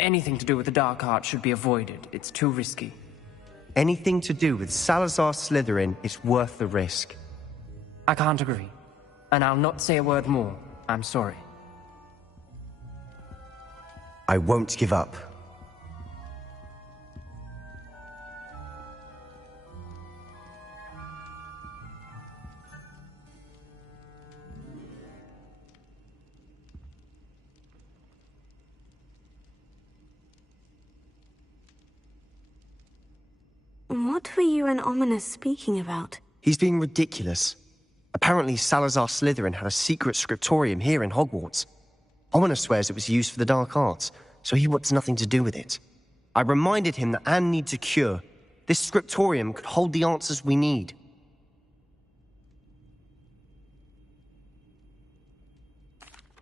Anything to do with the dark art should be avoided. It's too risky. Anything to do with Salazar Slytherin is worth the risk. I can't agree. And I'll not say a word more. I'm sorry. I won't give up. What were you and Ominous speaking about? He's being ridiculous. Apparently Salazar Slytherin had a secret scriptorium here in Hogwarts. Ominous swears it was used for the dark arts, so he wants nothing to do with it. I reminded him that Anne needs a cure. This scriptorium could hold the answers we need.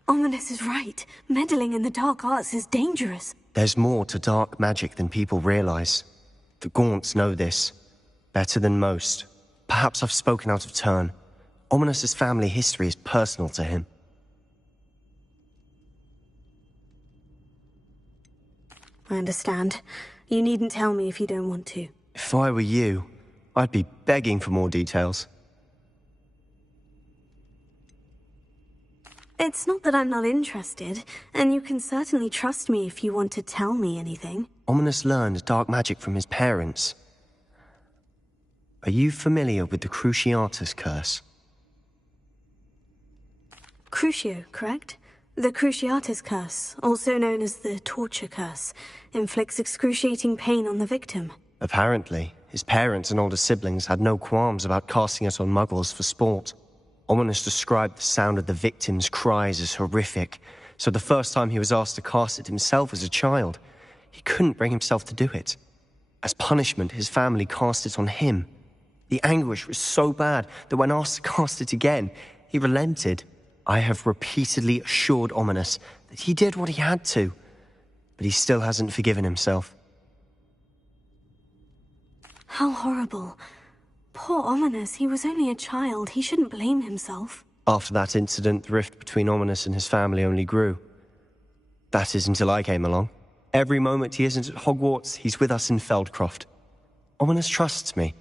Ominous is right. Meddling in the dark arts is dangerous. There's more to dark magic than people realize. The Gaunts know this. Better than most. Perhaps I've spoken out of turn. Ominous's family history is personal to him. I understand. You needn't tell me if you don't want to. If I were you, I'd be begging for more details. It's not that I'm not interested, and you can certainly trust me if you want to tell me anything. Ominous learned dark magic from his parents. Are you familiar with the Cruciatus Curse? Crucio, correct? The Cruciatus Curse, also known as the Torture Curse, inflicts excruciating pain on the victim. Apparently, his parents and older siblings had no qualms about casting it on muggles for sport. Ominous described the sound of the victim's cries as horrific, so the first time he was asked to cast it himself as a child, he couldn't bring himself to do it. As punishment, his family cast it on him. The anguish was so bad that when asked to cast it again, he relented. I have repeatedly assured Ominous that he did what he had to, but he still hasn't forgiven himself. How horrible. Poor Ominous, he was only a child. He shouldn't blame himself. After that incident, the rift between Ominous and his family only grew. That is until I came along. Every moment he isn't at Hogwarts, he's with us in Feldcroft. Ominous trusts me.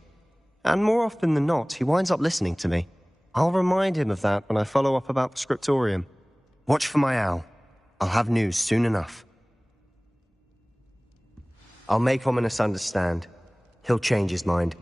And more often than not, he winds up listening to me. I'll remind him of that when I follow up about the scriptorium. Watch for my owl. I'll have news soon enough. I'll make Ominous understand. He'll change his mind.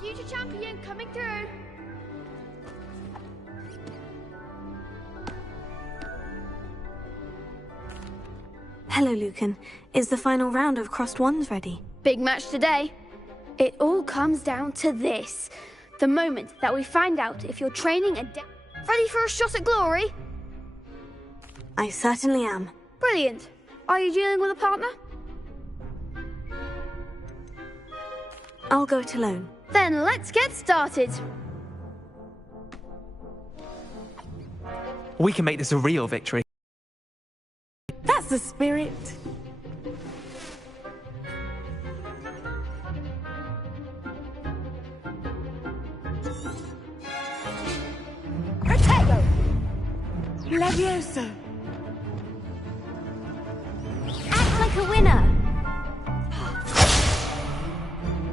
Future champion coming through. Hello, Lucan. Is the final round of Crossed Wands ready? Big match today. It all comes down to this. The moment that we find out if you're training and ready for a shot at glory. I certainly am. Brilliant. Are you dealing with a partner? I'll go it alone. Then let's get started. We can make this a real victory. That's the spirit. Protego! Levioso! Act like a winner.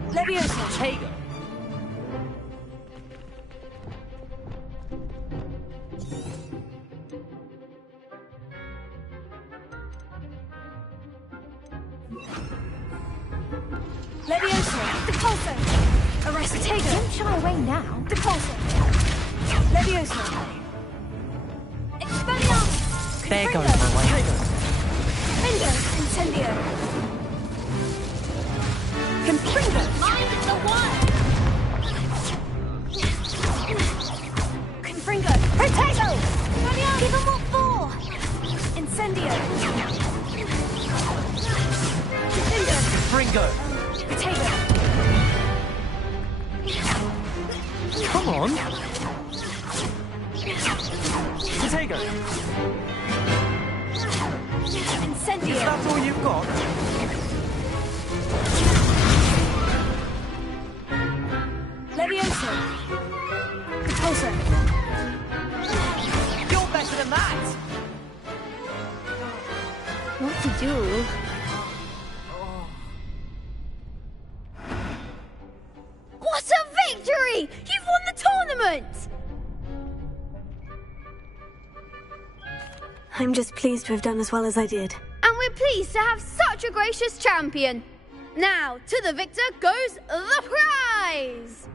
Levioso! Protego! Levioso! Depulso! Arrest Protego. Don't shy away now. Depulso! Levioso! Expelliarmus. There goes my way. Confringo! Incendio! Confringo! Mind the one. Confringo! Protego! Give him what for! Incendio! Confringo! Ringo! Potato! Come on! Protego! Incendio! That's all you've got? Levioso! Repulsor! You're better than that! What to do? What a victory! You've won the tournament! I'm just pleased to have done as well as I did. And we're pleased to have such a gracious champion. Now, to the victor goes the prize!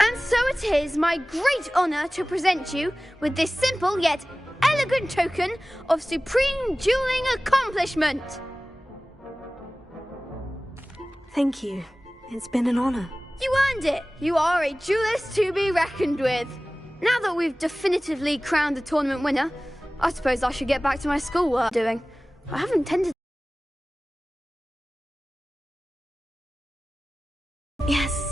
And so it is my great honour to present you with this simple yet elegant token of supreme dueling accomplishment. Thank you. It's been an honor. You earned it. You are a duelist to be reckoned with. Now that we've definitively crowned the tournament winner, I suppose I should get back to my schoolwork doing. I haven't intended. Yes.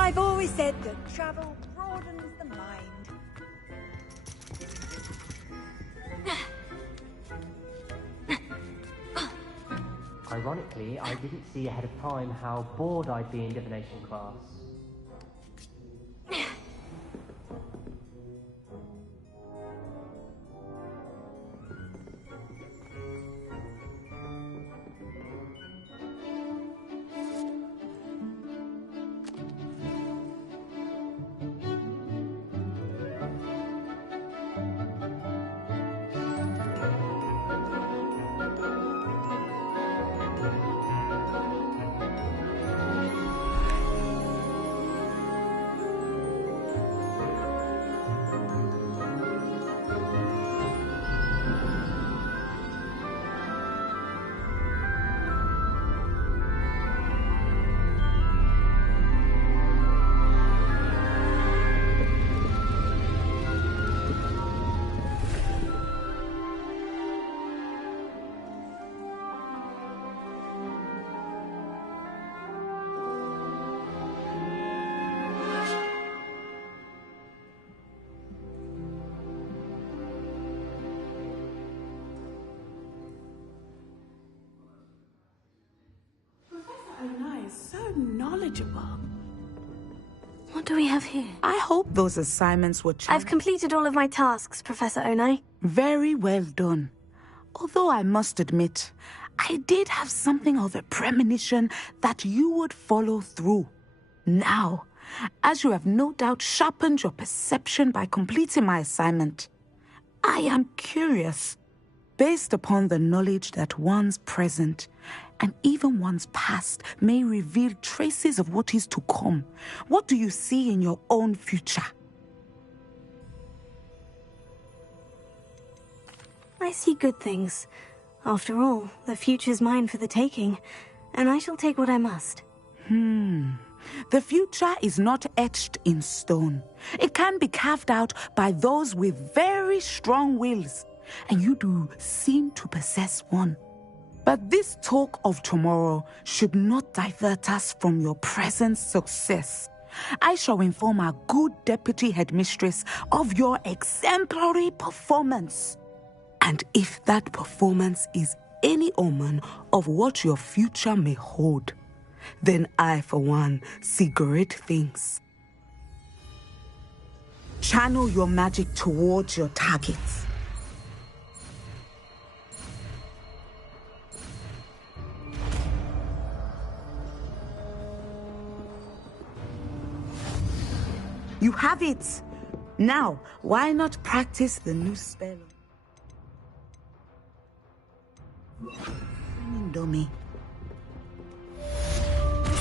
I've always said that travel broadens the mind. Ironically, I didn't see ahead of time how bored I'd be in divination class. is so knowledgeable. What do we have here? I hope those assignments were I've completed all of my tasks, Professor Onai. very well done. Although I must admit, I did have something of a premonition that you would follow through. Now, as you have no doubt sharpened your perception by completing my assignment, I am curious, based upon the knowledge that one's present and even one's past may reveal traces of what is to come. What do you see in your own future? I see good things. After all, the future's mine for the taking, and I shall take what I must. The future is not etched in stone. It can be carved out by those with very strong wills, and you do seem to possess one. But this talk of tomorrow should not divert us from your present success. I shall inform our good deputy headmistress of your exemplary performance. And if that performance is any omen of what your future may hold, then I, for one, see great things. Channel your magic towards your targets. You have it! Now, why not practice the new spell? Dummy.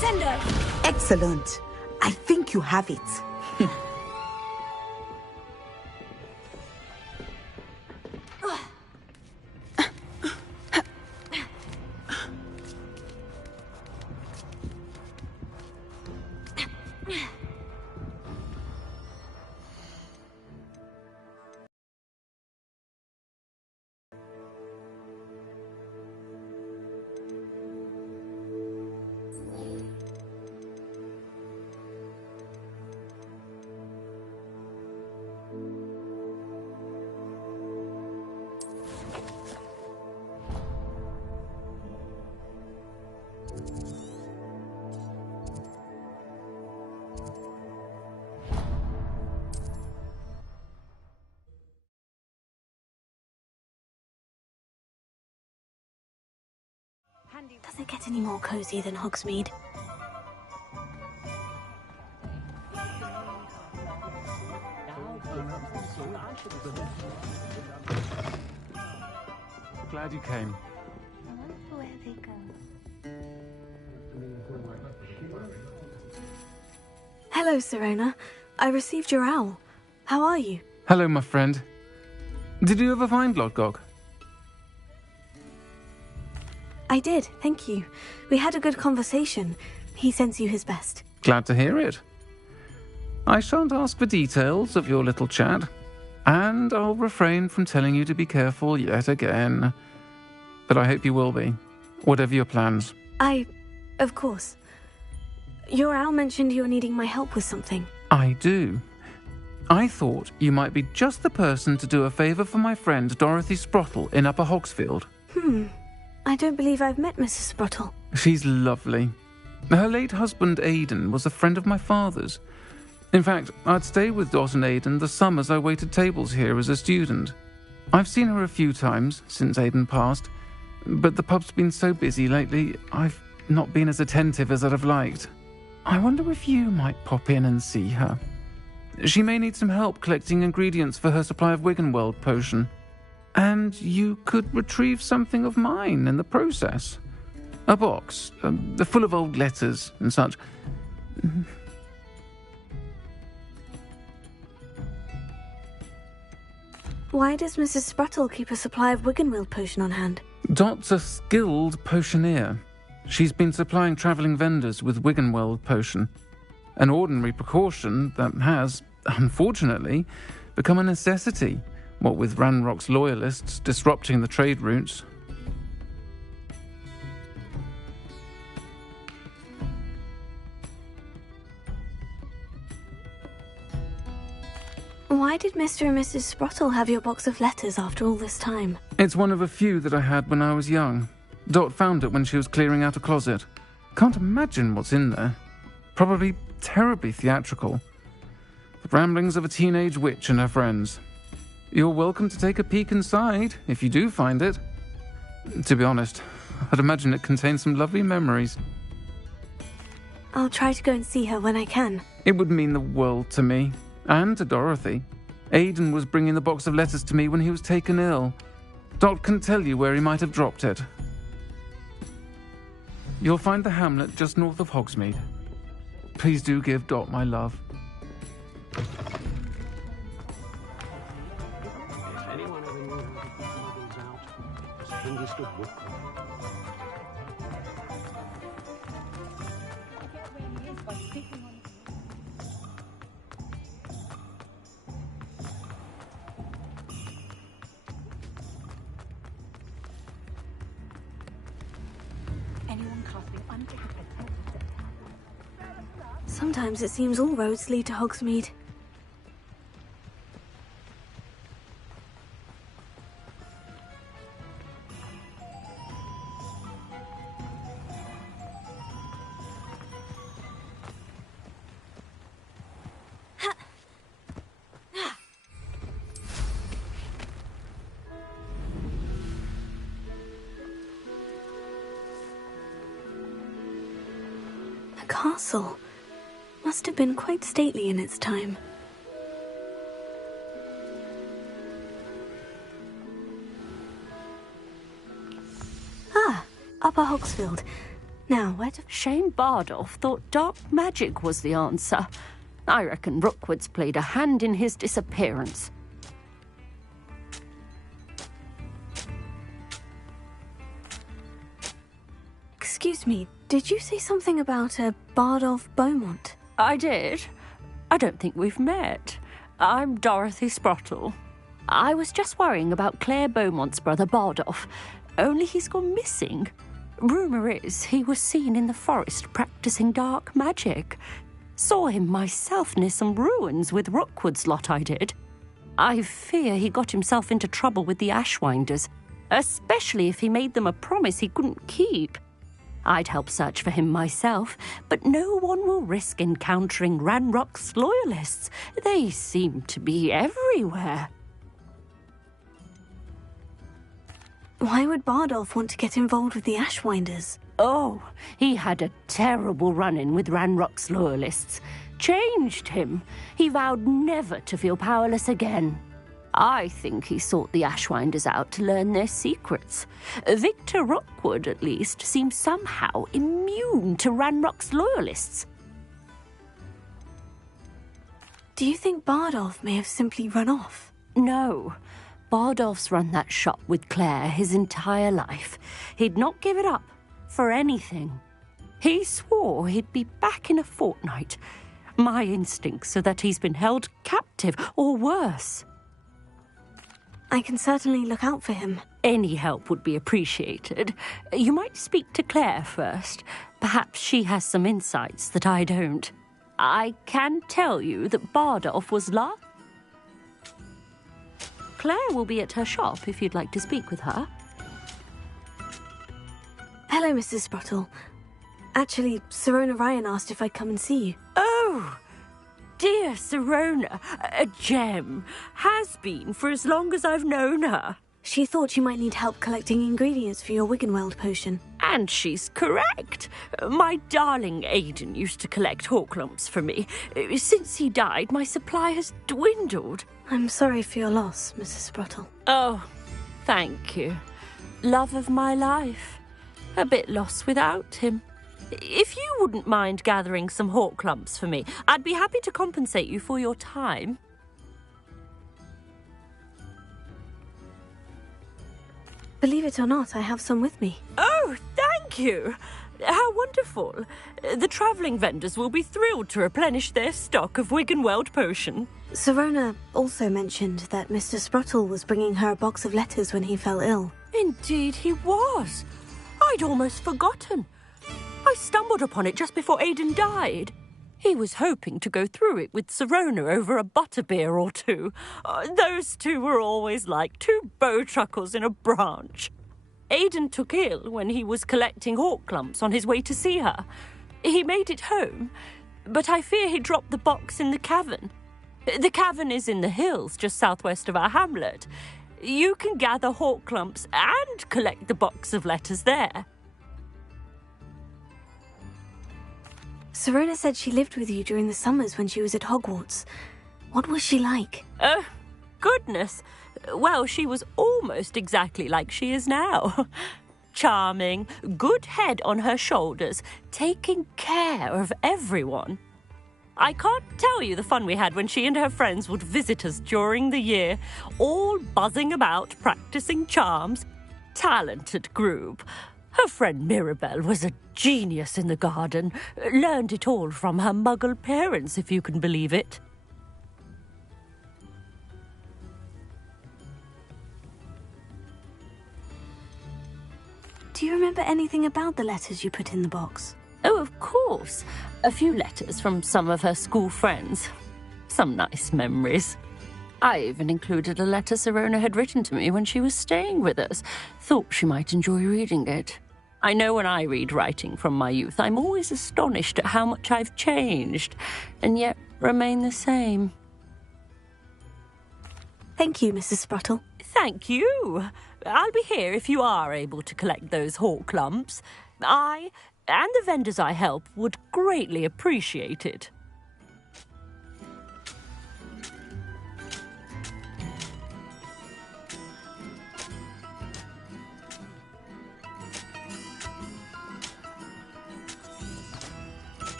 Sender! Excellent. I think you have it. Does it get any more cozy than Hogsmeade? Glad you came. I wonder where they go. Hello, Serona. I received your owl. How are you? Hello, my friend. Did you ever find Lodgok? I did, thank you. We had a good conversation. He sends you his best. Glad to hear it. I shan't ask for details of your little chat, and I'll refrain from telling you to be careful yet again. But I hope you will be, whatever your plans. Of course. Your owl mentioned you're needing my help with something. I do. I thought you might be just the person to do a favour for my friend Dorothy Sprottle in Upper Hogsfield. I don't believe I've met Mrs. Sprottle. She's lovely. Her late husband Aidan was a friend of my father's. In fact, I'd stay with Dot and Aidan the summers I waited tables here as a student. I've seen her a few times since Aidan passed, but the pub's been so busy lately, I've not been as attentive as I'd have liked. I wonder if you might pop in and see her. She may need some help collecting ingredients for her supply of Wiggenweld potion. And you could retrieve something of mine in the process. A box, full of old letters and such. Why does Mrs. Sprottle keep a supply of Wiggenweld potion on hand? Dot's a skilled potioneer. She's been supplying travelling vendors with Wiggenweld potion. An ordinary precaution that has, unfortunately, become a necessity. What with Ranrock's loyalists disrupting the trade routes. Why did Mr. and Mrs. Sprottle have your box of letters after all this time? It's one of a few that I had when I was young. Dot found it when she was clearing out a closet. Can't imagine what's in there. Probably terribly theatrical. The ramblings of a teenage witch and her friends. You're welcome to take a peek inside, if you do find it. To be honest, I'd imagine it contains some lovely memories. I'll try to go and see her when I can. It would mean the world to me, and to Dorothy. Aidan was bringing the box of letters to me when he was taken ill. Dot can tell you where he might have dropped it. You'll find the hamlet just north of Hogsmeade. Please do give Dot my love. If anyone ever knew how to put models out, it's Hengist of Woodcourt. Sometimes it seems all roads lead to Hogsmeade. The castle must have been quite stately in its time. Ah, Upper Hogsfield. Now, where to... Shame Bardolph thought dark magic was the answer. I reckon Rookwood's played a hand in his disappearance. Excuse me, did you say something about a Bardolph Beaumont? I did. I don't think we've met. I'm Dorothy Sprottle. I was just worrying about Claire Beaumont's brother Bardolph, only he's gone missing. Rumour is he was seen in the forest practising dark magic. Saw him myself near some ruins with Rookwood's lot I did. I fear he got himself into trouble with the Ashwinders, especially if he made them a promise he couldn't keep. I'd help search for him myself, but no one will risk encountering Ranrock's loyalists. They seem to be everywhere. Why would Bardolph want to get involved with the Ashwinders? Oh, he had a terrible run-in with Ranrock's loyalists. Changed him. He vowed never to feel powerless again. I think he sought the Ashwinders out to learn their secrets. Victor Rookwood, at least, seems somehow immune to Ranrock's loyalists. Do you think Bardolph may have simply run off? No. Bardolph's run that shop with Claire his entire life. He'd not give it up for anything. He swore he'd be back in a fortnight. My instincts are that he's been held captive, or worse. I can certainly look out for him. Any help would be appreciated. You might speak to Claire first. Perhaps she has some insights that I don't. I can tell you that Bardolph was Claire will be at her shop if you'd like to speak with her. Hello, Mrs. Sprottle. Actually, Sirona Ryan asked if I'd come and see you. Oh! Dear Sirona, a gem. Has been for as long as I've known her. She thought you might need help collecting ingredients for your Wiggenweld potion. And she's correct. My darling Aidan used to collect Horklumps for me. Since he died, my supply has dwindled. I'm sorry for your loss, Mrs. Sprottle. Oh, thank you. Love of my life. A bit lost without him. If you wouldn't mind gathering some Horklumps for me, I'd be happy to compensate you for your time. Believe it or not, I have some with me. Oh, thank you. How wonderful. The travelling vendors will be thrilled to replenish their stock of Wiggenweld potion. Sirona also mentioned that Mr. Sprottle was bringing her a box of letters when he fell ill. Indeed he was. I'd almost forgotten. I stumbled upon it just before Aidan died. He was hoping to go through it with Sirona over a butterbeer or two. Those two were always like two bowtruckles in a branch. Aidan took ill when he was collecting hawk clumps on his way to see her. He made it home, but I fear he dropped the box in the cavern. The cavern is in the hills just southwest of our hamlet. You can gather hawk clumps and collect the box of letters there. Sirona said she lived with you during the summers when she was at Hogwarts. What was she like? Goodness. Well, she was almost exactly like she is now. Charming, good head on her shoulders, taking care of everyone. I can't tell you the fun we had when she and her friends would visit us during the year, all buzzing about, practicing charms. Talented group. Her friend Mirabelle was a genius in the garden. Learned it all from her muggle parents, if you can believe it. Do you remember anything about the letters you put in the box? Oh, of course. A few letters from some of her school friends. Some nice memories. I even included a letter Sirona had written to me when she was staying with us. Thought she might enjoy reading it. I know when I read writing from my youth, I'm always astonished at how much I've changed, and yet remain the same. Thank you, Mrs. Spruttle. Thank you. I'll be here if you are able to collect those hawk clumps. I and the vendors I help would greatly appreciate it.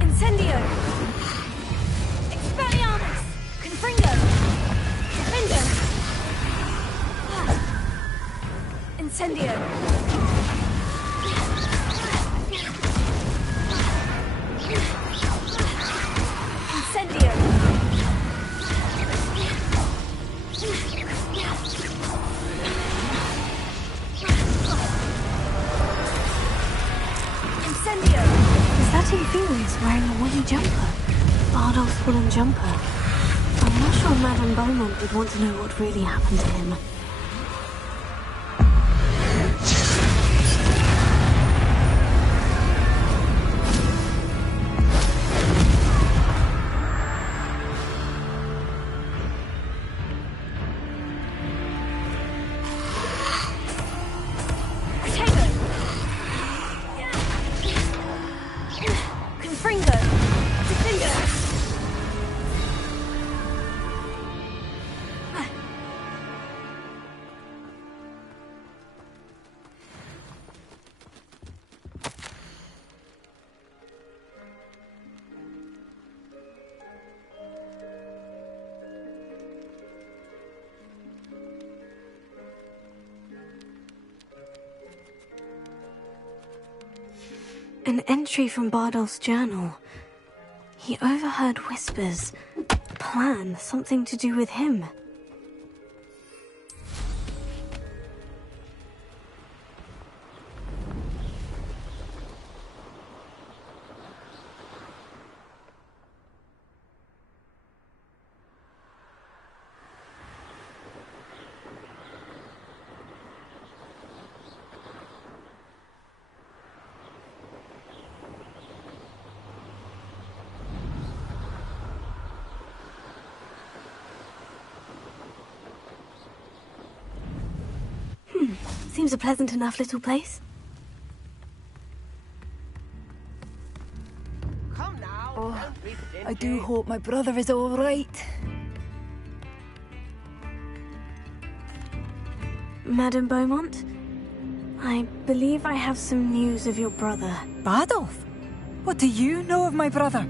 Incendio! Expelliarmus! Confringo! Defendo! Incendio! Incendio! Incendio! Is that Infurious wearing a woolly jumper? Bardolph's woolen jumper. I'm not sure Madame Beaumont would want to know what really happened to him. Confringo! Defendo! An entry from Bardolph's journal. He overheard whispers. Plan, something to do with him. Seems a pleasant enough little place. Come now. Oh, I do hope my brother is all right. Madame Beaumont? I believe I have some news of your brother. Bardolph? What do you know of my brother?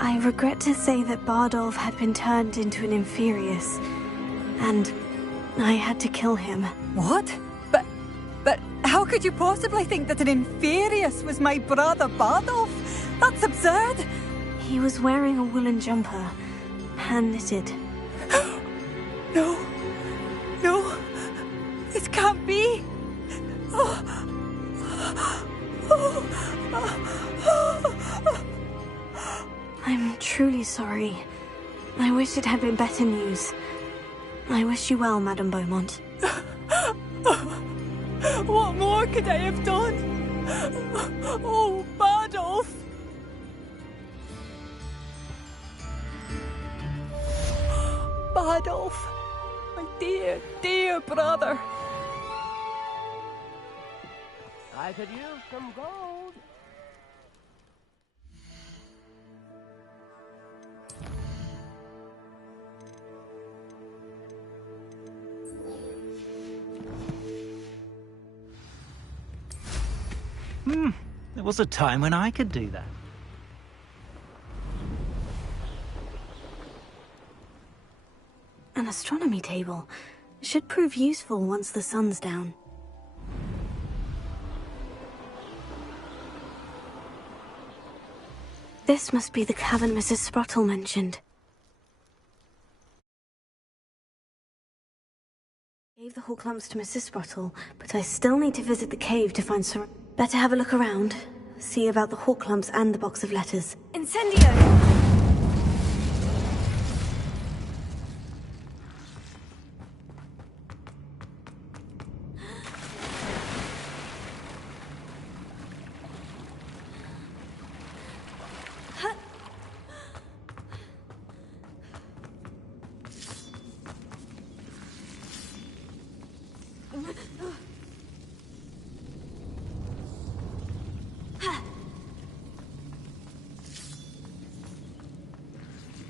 I regret to say that Bardolph had been turned into an Inferius, and I had to kill him. What? But how could you possibly think that an Inferius was my brother Bardolph? That's absurd! He was wearing a woolen jumper, hand-knitted. No. No. This can't be. I'm truly sorry. I wish it had been better news. I wish you well, Madame Beaumont. What more could I have done? Oh, Bardolph! Bardolph, my dear, dear brother. I could use some gold. There was a time when I could do that. An astronomy table. Should prove useful once the sun's down. This must be the cavern Mrs. Sprottle mentioned. I gave the Horklumps to Mrs. Sprottle, but I still need to visit the cave to find Sir... Better have a look around. See about the Horklumps and the box of letters. Incendio!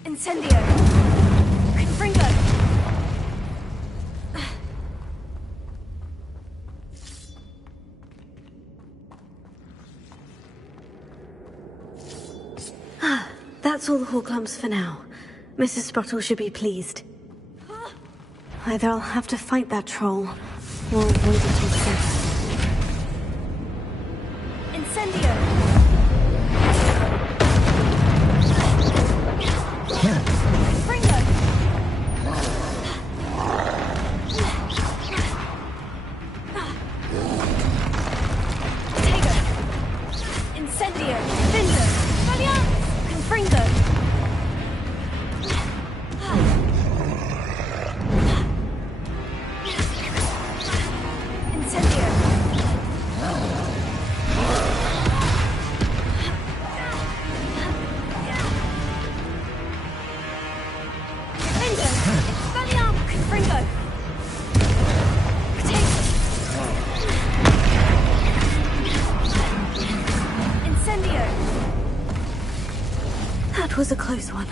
Incendio! Confringo! That's all the Horklumps for now. Mrs. Sprottle should be pleased. Either I'll have to fight that troll, or avoid it altogether. Incendio! was a close one.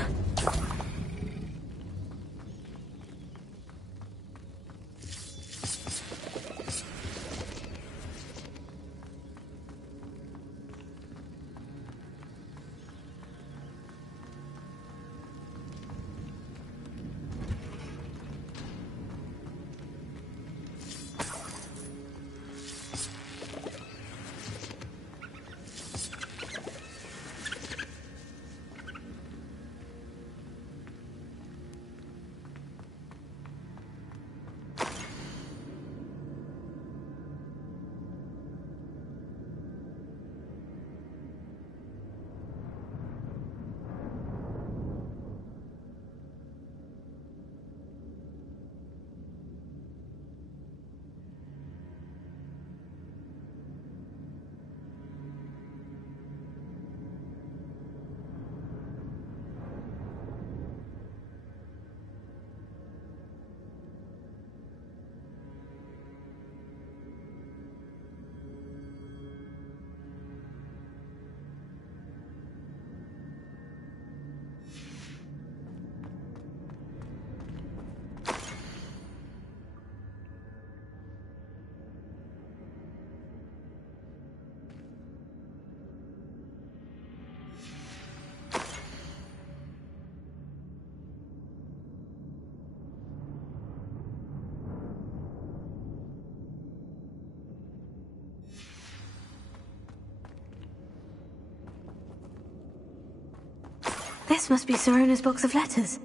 This must be Sirona's box of letters.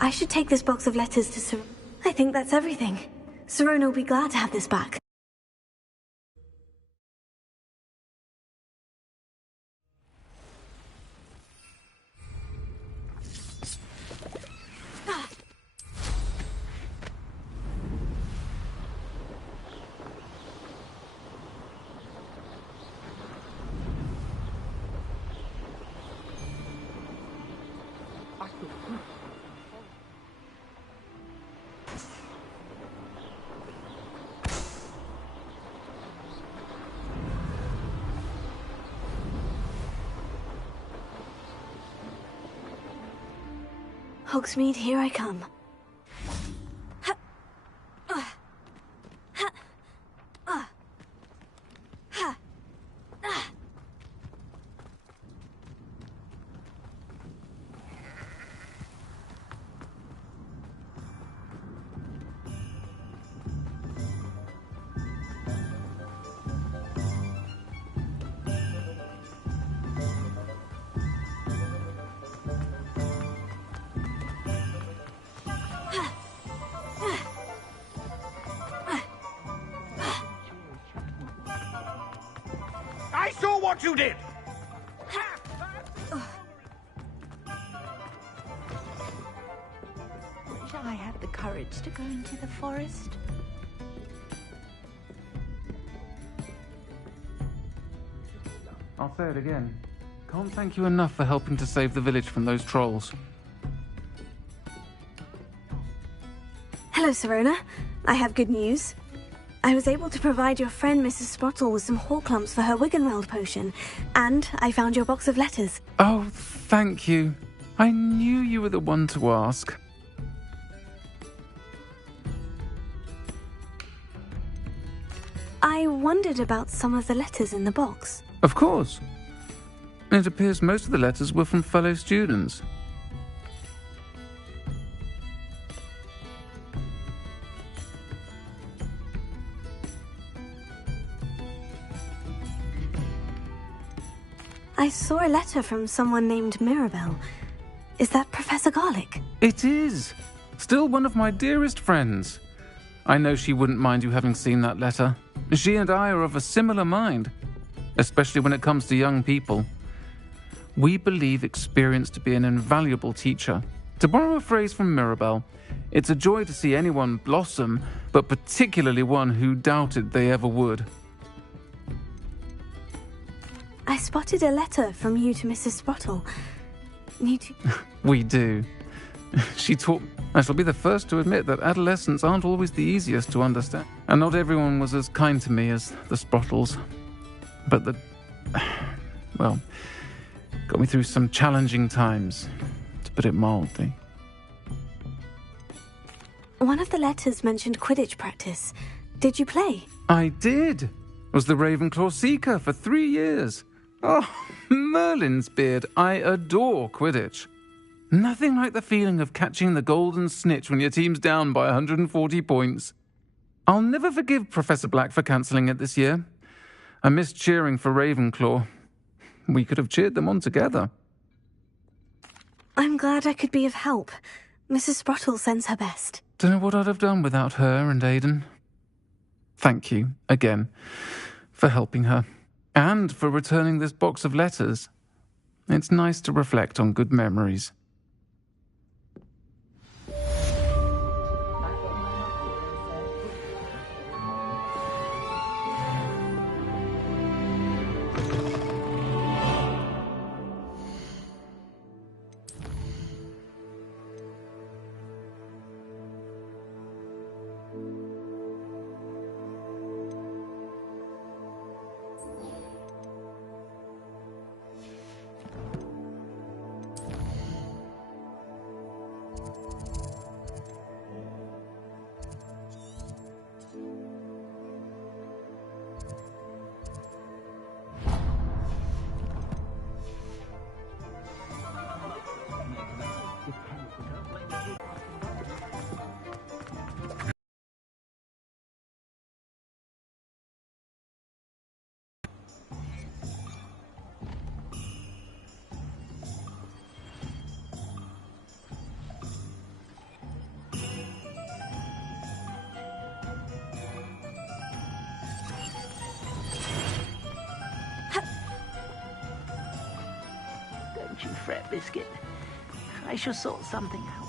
I should take this box of letters to Sirona. I think that's everything. Sirona will be glad to have this back. Hogsmeade, here I come. I saw what you did! Shall I have the courage to go into the forest? I'll say it again. Can't thank you enough for helping to save the village from those trolls. Hello, Sirona. I have good news. I was able to provide your friend Mrs. Sprottle with some Horklumps for her Wiggenweld potion, and I found your box of letters. Oh, thank you. I knew you were the one to ask. I wondered about some of the letters in the box. Of course. It appears most of the letters were from fellow students. I saw a letter from someone named Mirabelle. Is that Professor Garlick? It is. Still one of my dearest friends. I know she wouldn't mind you having seen that letter. She and I are of a similar mind, especially when it comes to young people. We believe experience to be an invaluable teacher. To borrow a phrase from Mirabelle, it's a joy to see anyone blossom, but particularly one who doubted they ever would. I spotted a letter from you to Mrs. Sprottle. We do. She taught... I shall be the first to admit that adolescents aren't always the easiest to understand, and not everyone was as kind to me as the Sprottles. But well, got me through some challenging times, to put it mildly. One of the letters mentioned Quidditch practice. Did you play? I did. Was the Ravenclaw Seeker for 3 years. Oh, Merlin's beard. I adore Quidditch. Nothing like the feeling of catching the golden snitch when your team's down by 140 points. I'll never forgive Professor Black for cancelling it this year. I missed cheering for Ravenclaw. We could have cheered them on together. I'm glad I could be of help. Mrs. Sprottle sends her best. Don't know what I'd have done without her and Aidan. Thank you, again, for helping her. And for returning this box of letters. It's nice to reflect on good memories. Don't you fret, Biscuit. I shall sort something out.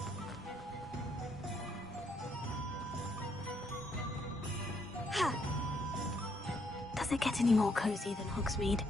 Does it get any more cozy than Hogsmeade?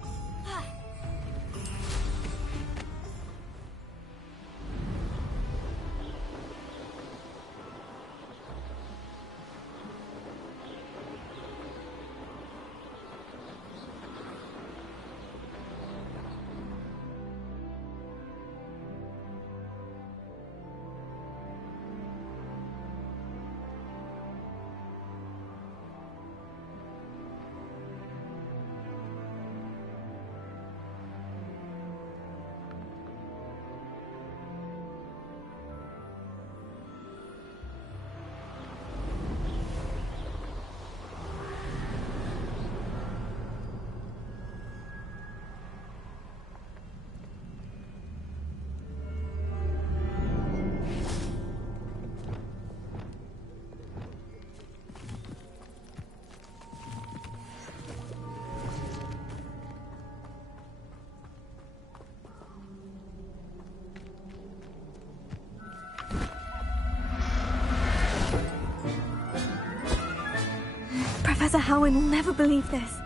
Professor Howin will never believe this.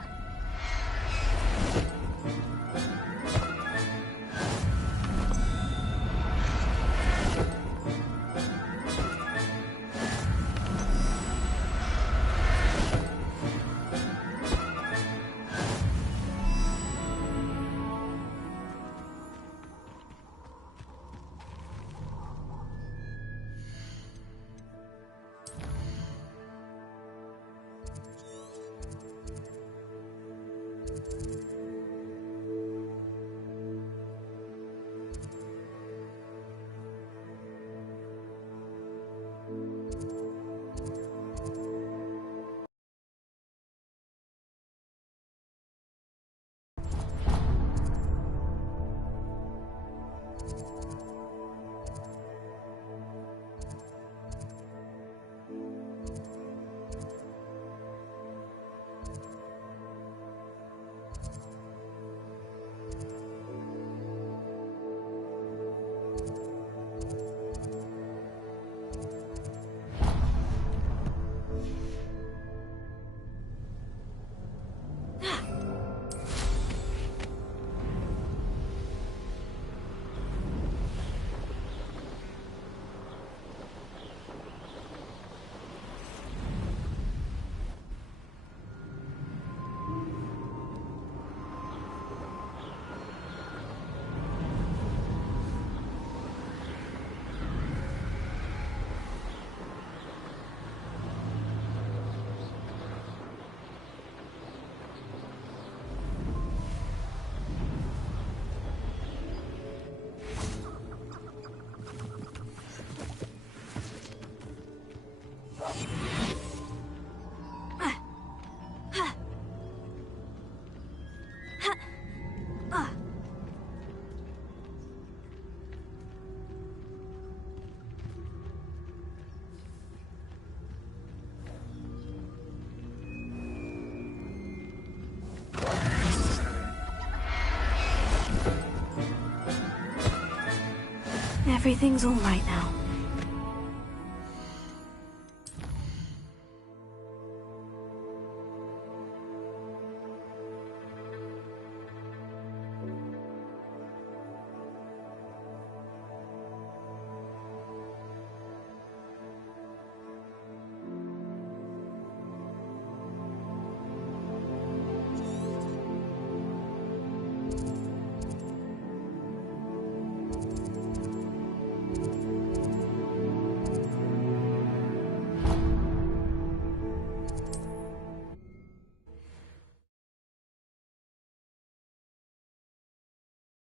Everything's all right now.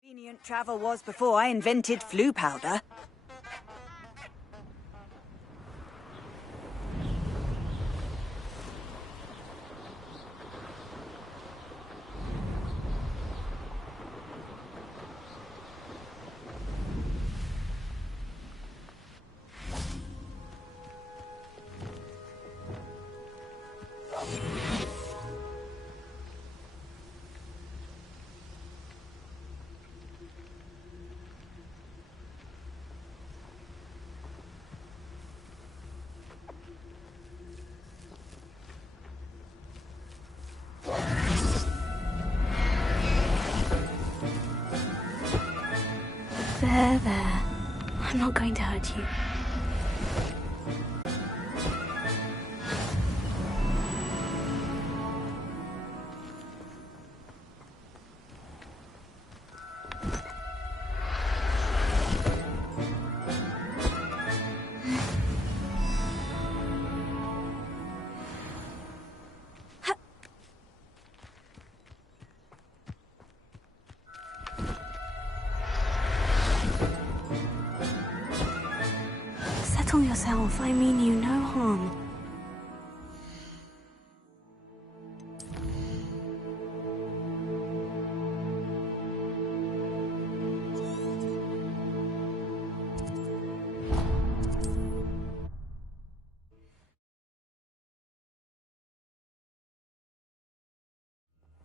Convenient travel was before I invented flu powder. There. I'm not going to hurt you. Settle yourself. I mean you no harm.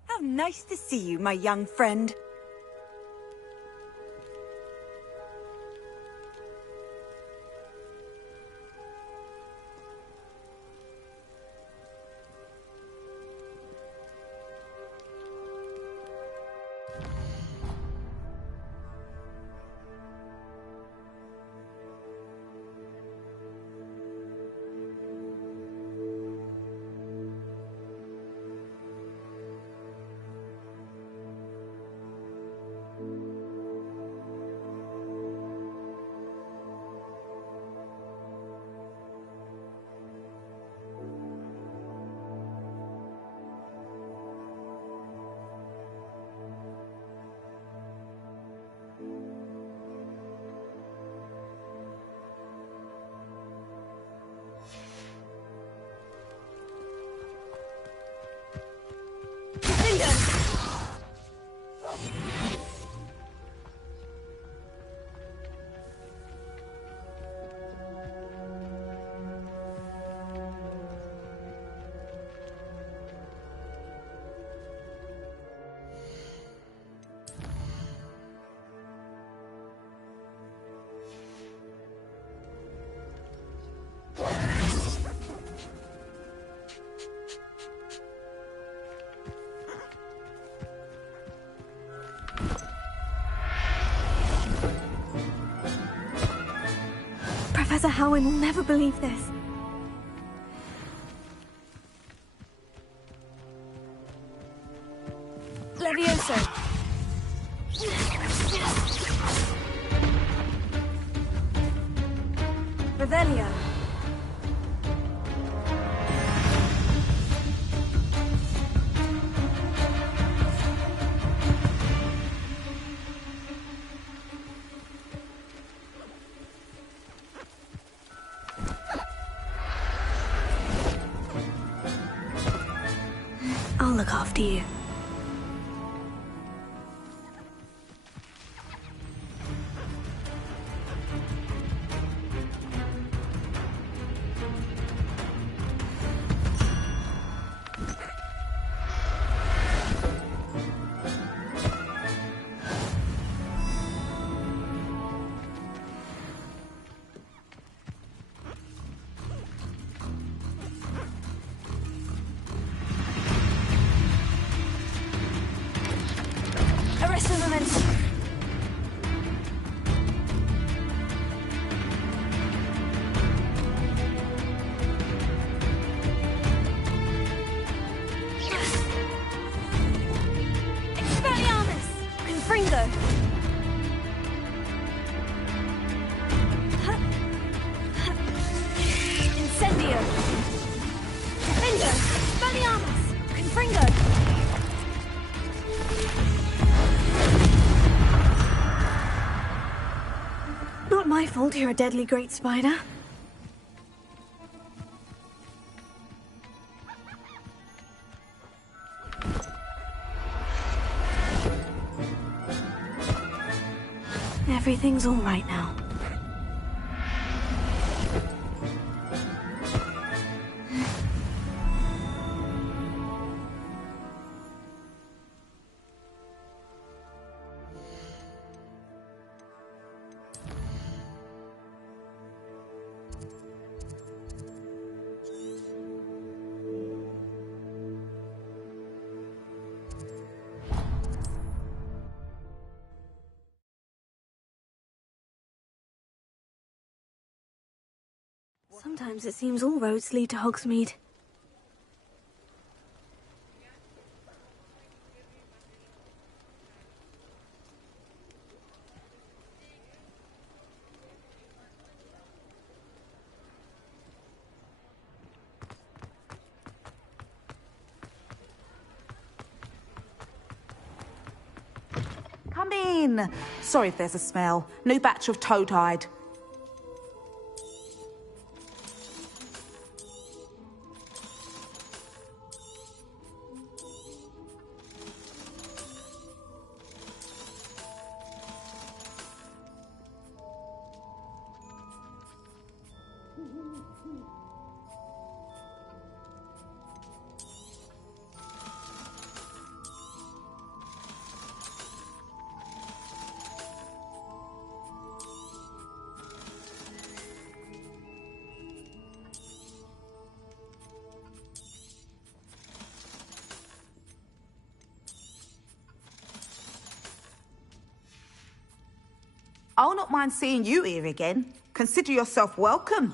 How nice to see you, my young friend. Professor Howin will never believe this. Levioso! Revelio! I'll look after you. Rest of the momentum. Expelliarmus! Confringo! Incendio! Confringo! Expelliarmus! Confringo! Not my fault you're a deadly great spider. Everything's all right now. Sometimes it seems all roads lead to Hogsmeade. Come in. Sorry if there's a smell. New batch of toad-hide. I'll not mind seeing you here again. Consider yourself welcome.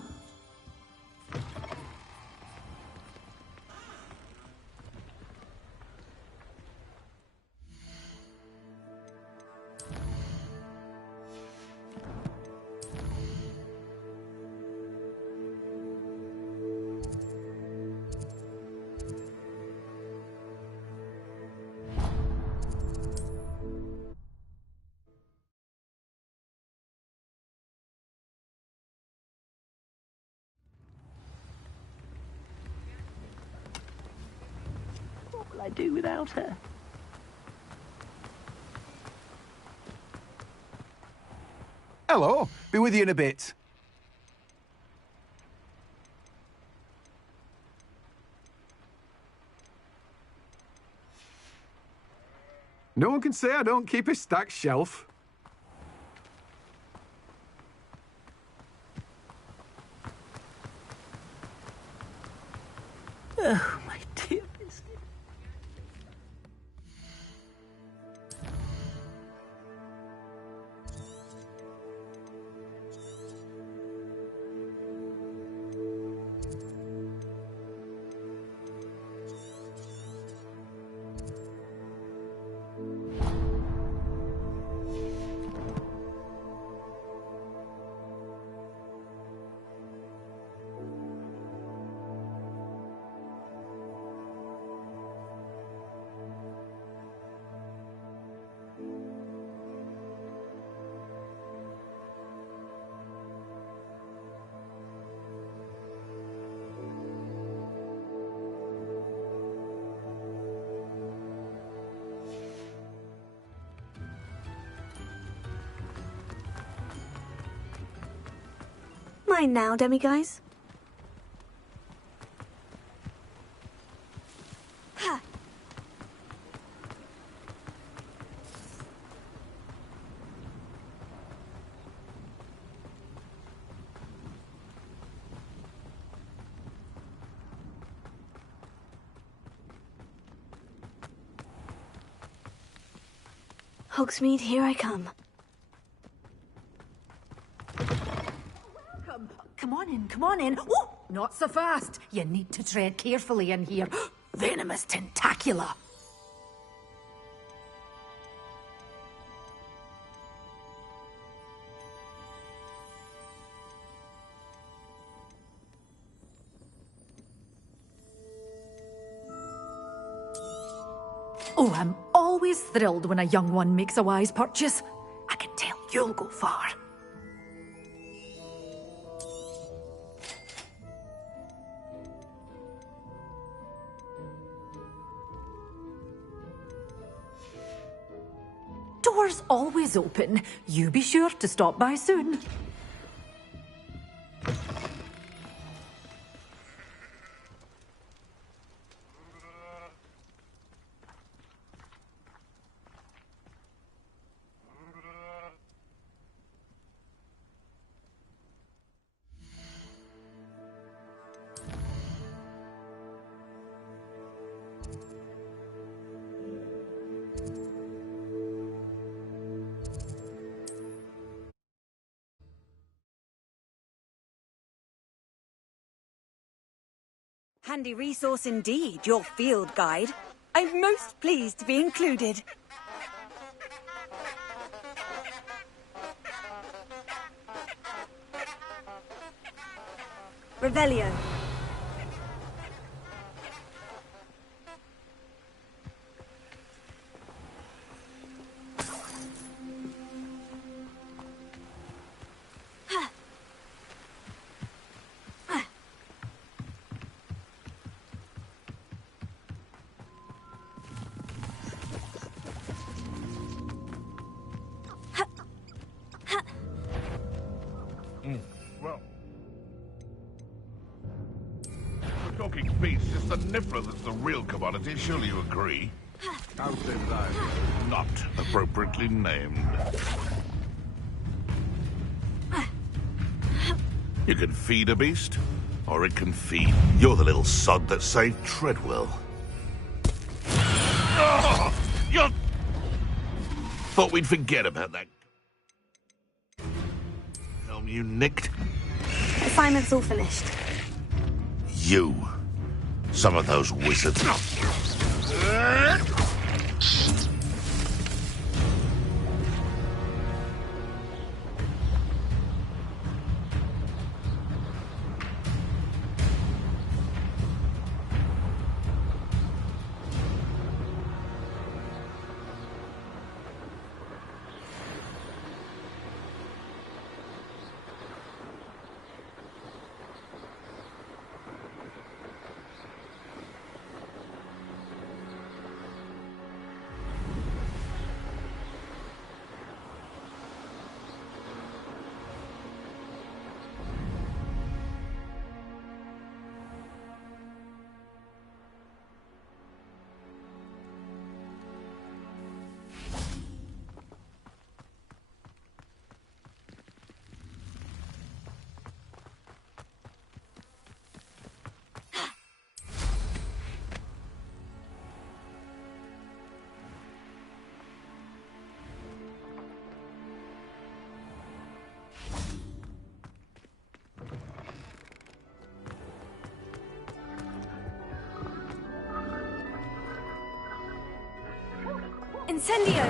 What will I do without her? Hello, be with you in a bit. No one can say I don't keep a stacked shelf. Oh, my dear biscuit. Mine now, demi-guys. Ha! Hogsmeade, here I come. Come on in, come on in. Oh, not so fast. You need to tread carefully in here. Venomous tentacula. Oh, I'm always thrilled when a young one makes a wise purchase. I can tell you'll go far. Door's always open. You be sure to stop by soon. Handy resource indeed, your field guide. I'm most pleased to be included. Revelio. Well, the talking beast is the niffler that's the real commodity, surely you agree? How say that? Not appropriately named. You can feed a beast, or it can feed. You're the little sod that saved Treadwell. Oh, you thought we'd forget about that helm you nicked? Assignment's all finished. You. Some of those wizards. Incendio!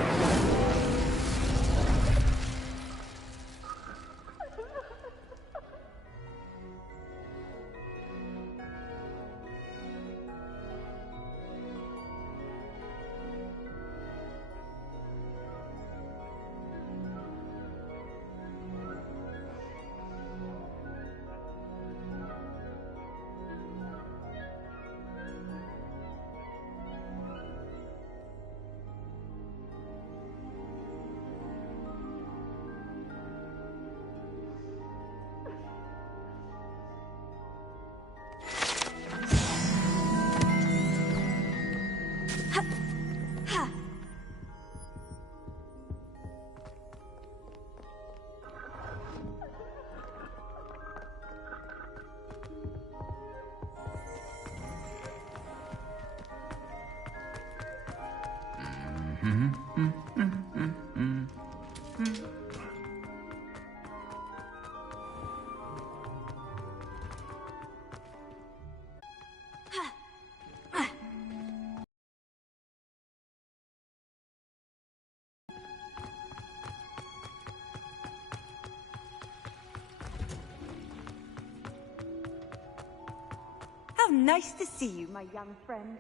How nice to see you, my young friend.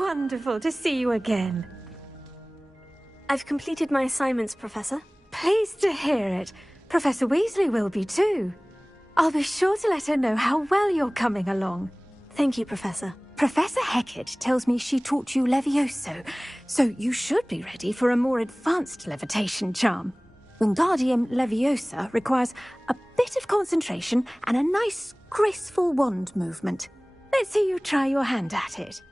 Wonderful to see you again. I've completed my assignments, Professor. Pleased to hear it. Professor Weasley will be too. I'll be sure to let her know how well you're coming along. Thank you, Professor. Professor Hecat tells me she taught you Levioso, so you should be ready for a more advanced levitation charm. Wingardium Leviosa requires a bit of concentration and a nice, graceful wand movement. Let's see you try your hand at it.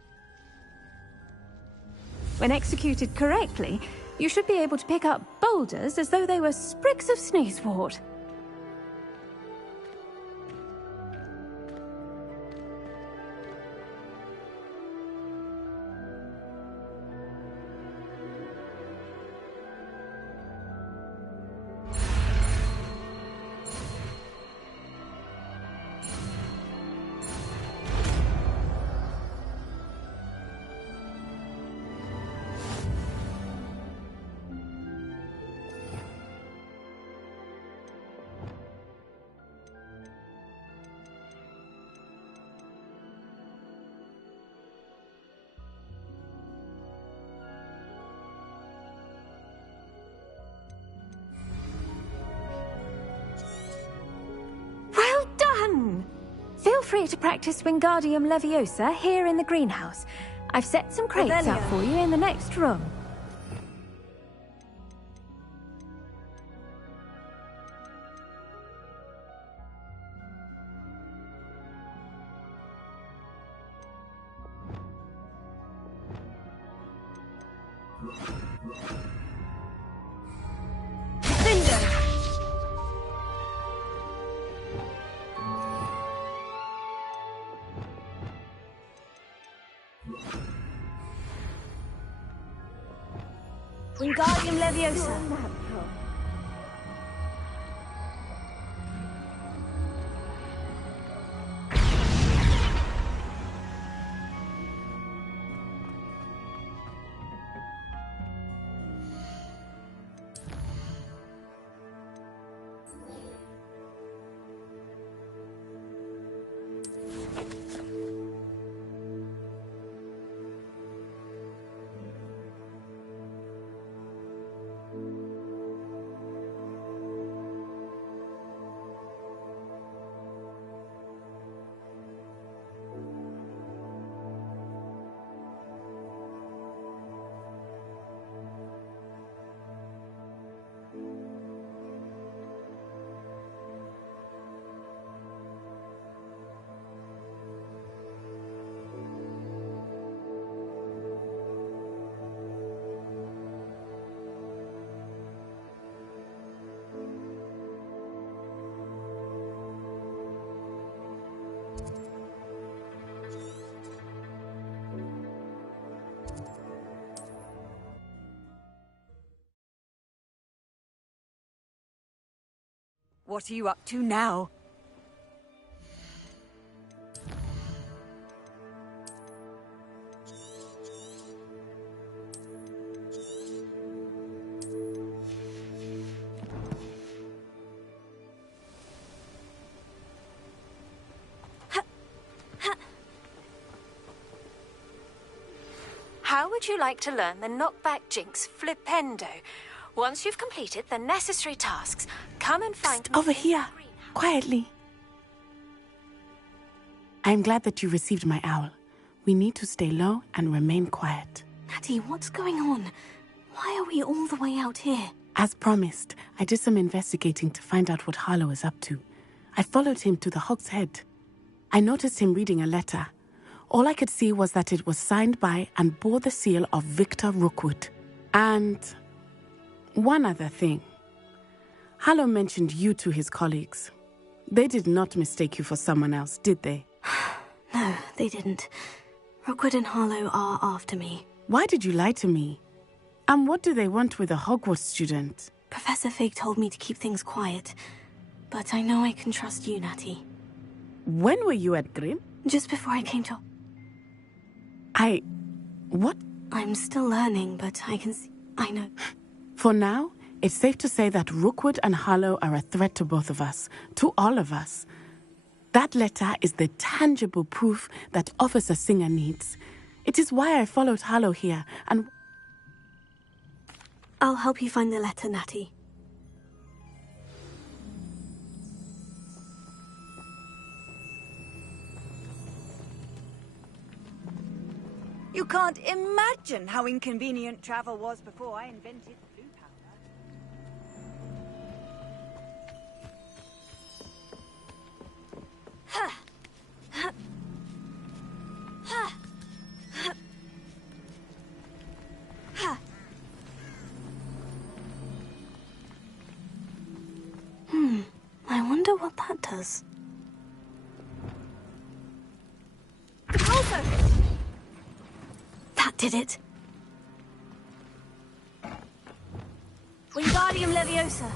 When executed correctly, you should be able to pick up boulders as though they were sprigs of sneezewort. Feel free to practice Wingardium Leviosa here in the greenhouse. I've set some crates out for you in the next room. Wingardium Leviosa. What are you up to now? How would you like to learn the knockback jinx Flipendo? Once you've completed the necessary tasks, come and find me Over here, quietly. I am glad that you received my owl. We need to stay low and remain quiet. Natty, what's going on? Why are we all the way out here? As promised, I did some investigating to find out what Harlow is up to. I followed him to the Hog's Head. I noticed him reading a letter. All I could see was that it was signed by and bore the seal of Victor Rookwood. And one other thing. Harlow mentioned you to his colleagues. They did not mistake you for someone else, did they? No, they didn't. Rookwood and Harlow are after me. Why did you lie to me? And what do they want with a Hogwarts student? Professor Fig told me to keep things quiet. But I know I can trust you, Natty. When were you at Grimm? Just before I came to... What? I'm still learning, but I can see... I know. For now, it's safe to say that Rookwood and Harlow are a threat to both of us. To all of us. That letter is the tangible proof that Officer Singer needs. It is why I followed Harlow here, and... I'll help you find the letter, Natty. You can't imagine how inconvenient travel was before I invented blue powder. I wonder what that does. That did it. Wingardium Leviosa.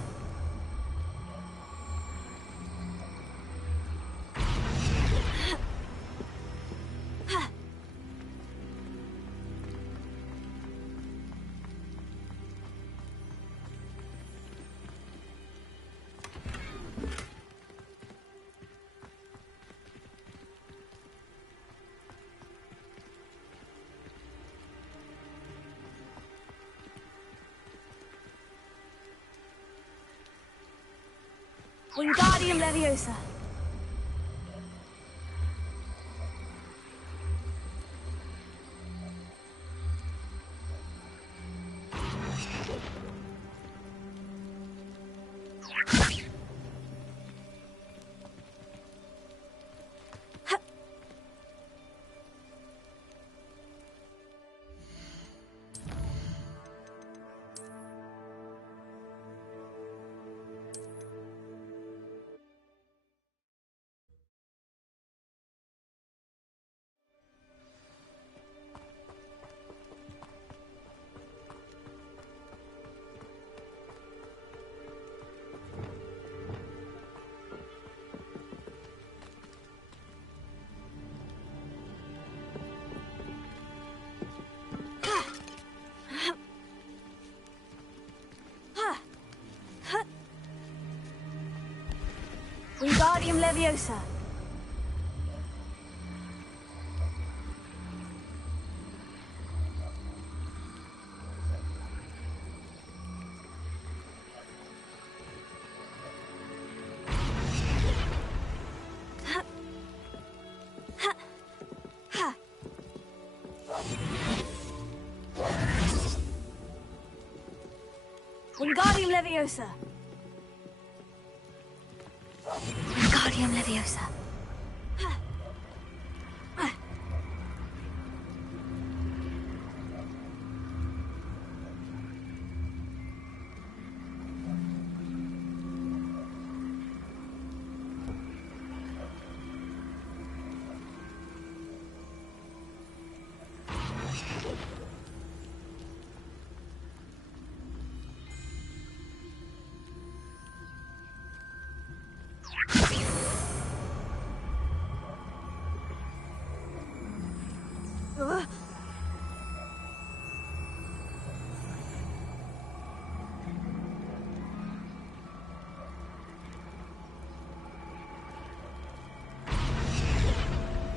Wingardium Leviosa. Wingardium Leviosa. Wingardium Leviosa. Wingardium Leviosa.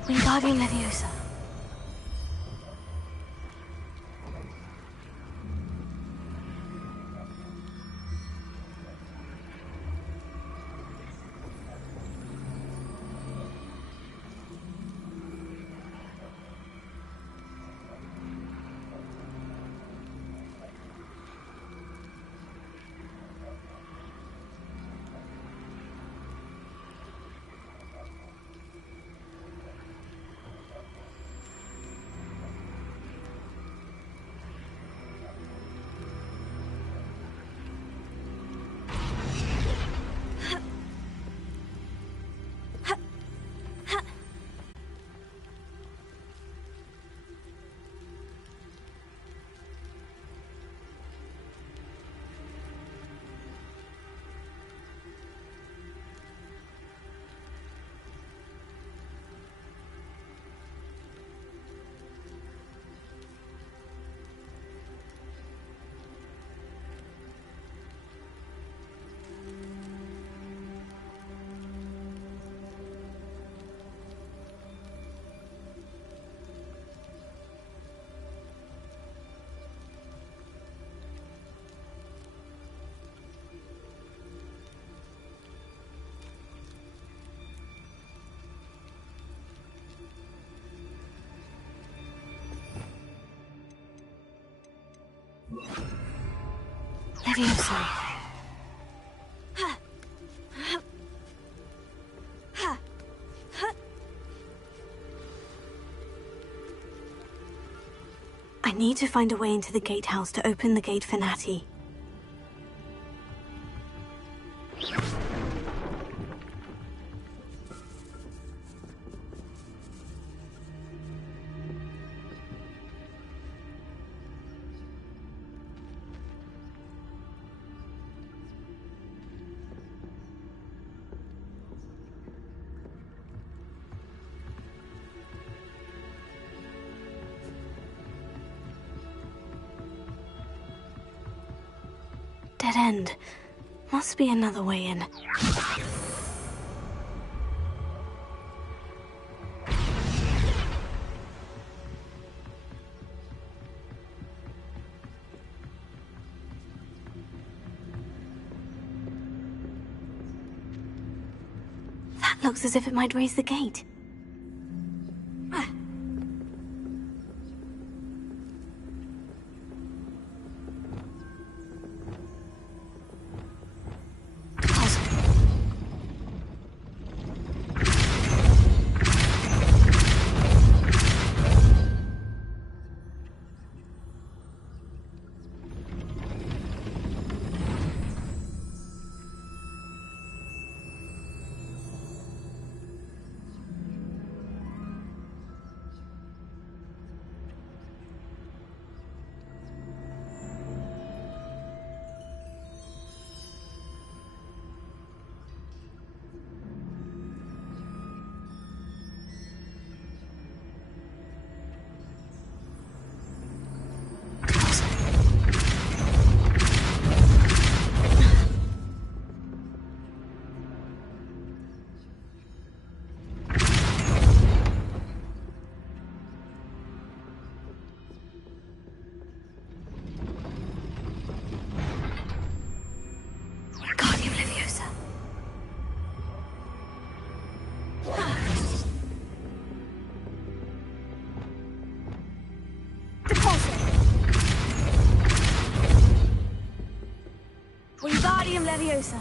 Wingardium Leviosa. Leviosa. I need to find a way into the gatehouse to open the gate for Natty. Dead end. Must be another way in. That looks as if it might raise the gate. Wingardium Leviosa.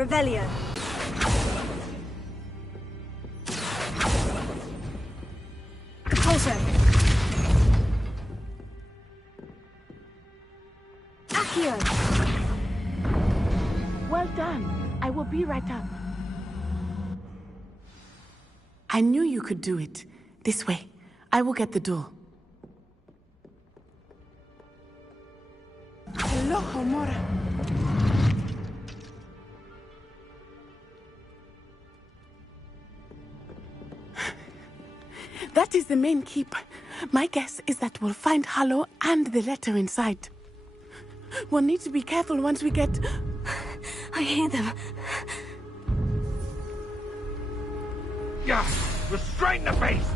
Revelio. Pulso. Accio. Well done. I will be right up. I knew you could do it. This way. I will get the door. Hello, Homora. That is the main keep. My guess is that we'll find Hallow and the letter inside. We'll need to be careful once we get... I hear them. Yeah, restrain the beast!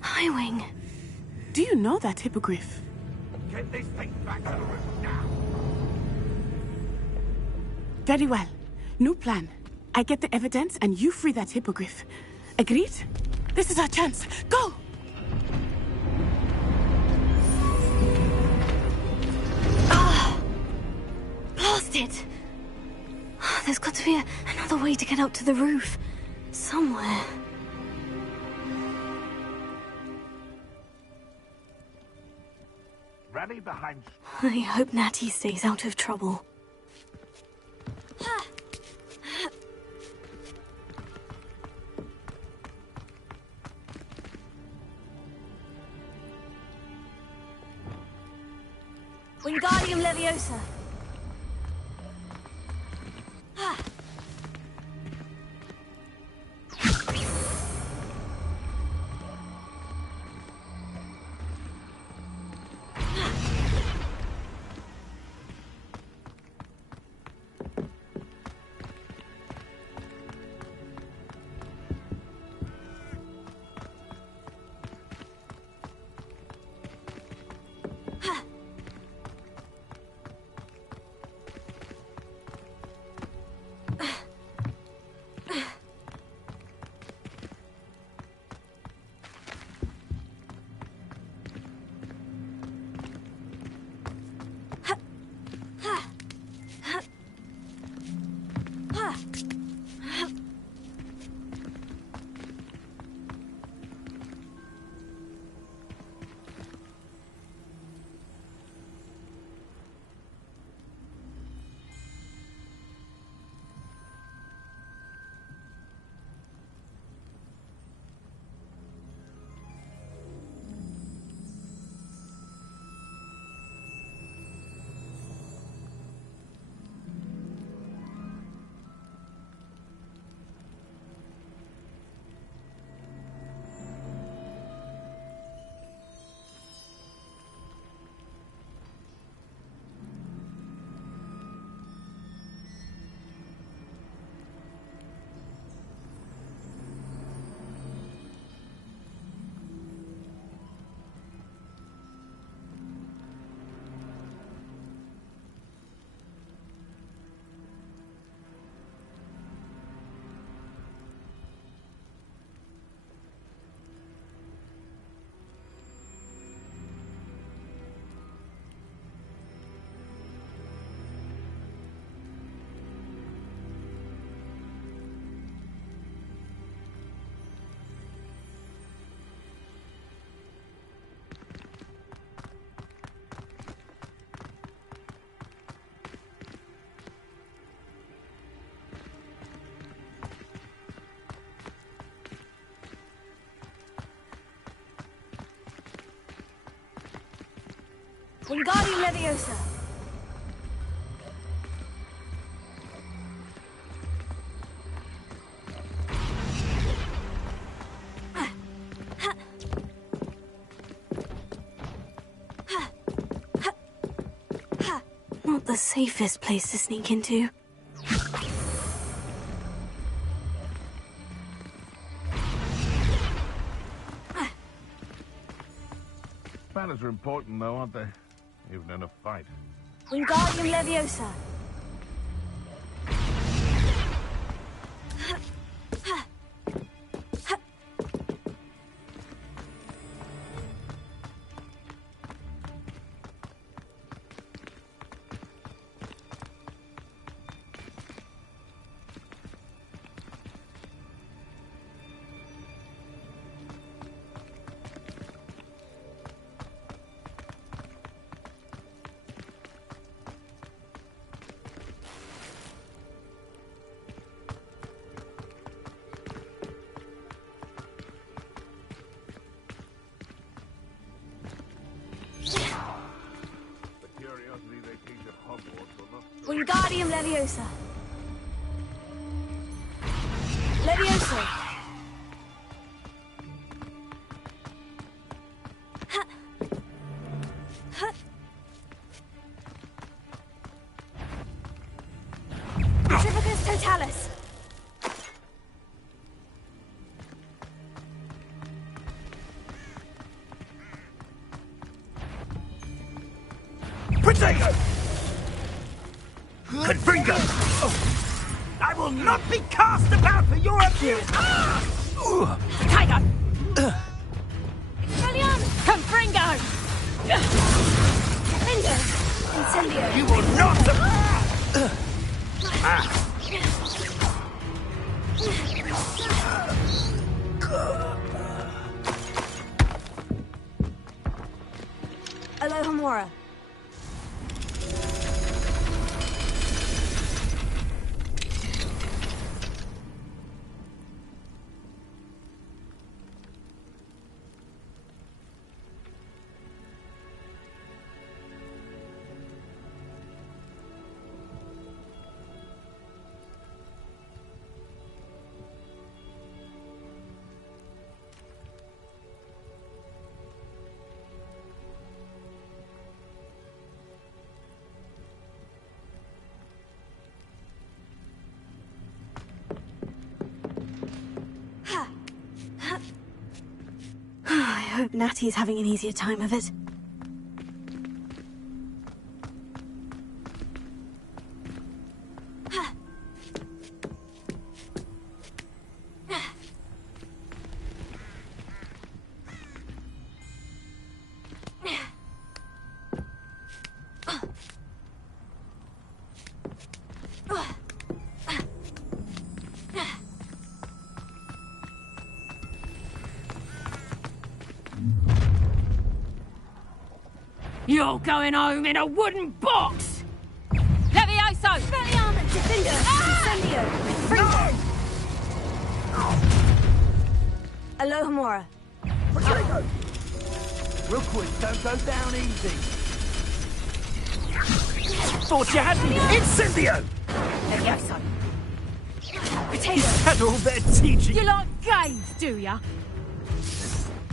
Highwing. Do you know that hippogriff? Get this thing back to the roof now! Very well. New plan. I get the evidence and you free that hippogriff. Agreed? This is our chance. Go! Blast it! There's got to be another way to get up to the roof. Somewhere. Rally behind... I hope Natty stays out of trouble. Wingardium Leviosa. Wingardium Leviosa. Not the safest place to sneak into. Manners are important, though, aren't they? Even in a fight. Wingardium Leviosa. Wingardium Leviosa. Leviosa. Ha. Ha. Trivicus Totalis. Protego! Confringo! I will not be cast about for your abuse! Tiger! Expelliarmus! Confringo! Lindo! Incendio! You will not... Alohomora. I hope Natty's having an easier time of it. You're going home in a wooden box! Levioso! Expelliarmus! Defender! Incendio! Confringo! Alohomora. Protego! Rookwoods don't go down easy. Thought you had me! Incendio! Levioso! Potato! Is that all they're teaching? You like games, do ya?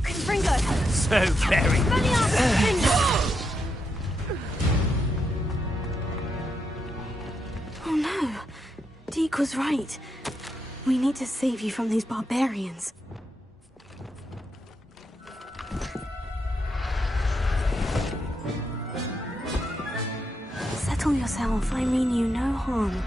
Confringo! So very. Expelliarmus! Defender! Oh no. Deke was right. We need to save you from these barbarians. Settle yourself. I mean you no harm.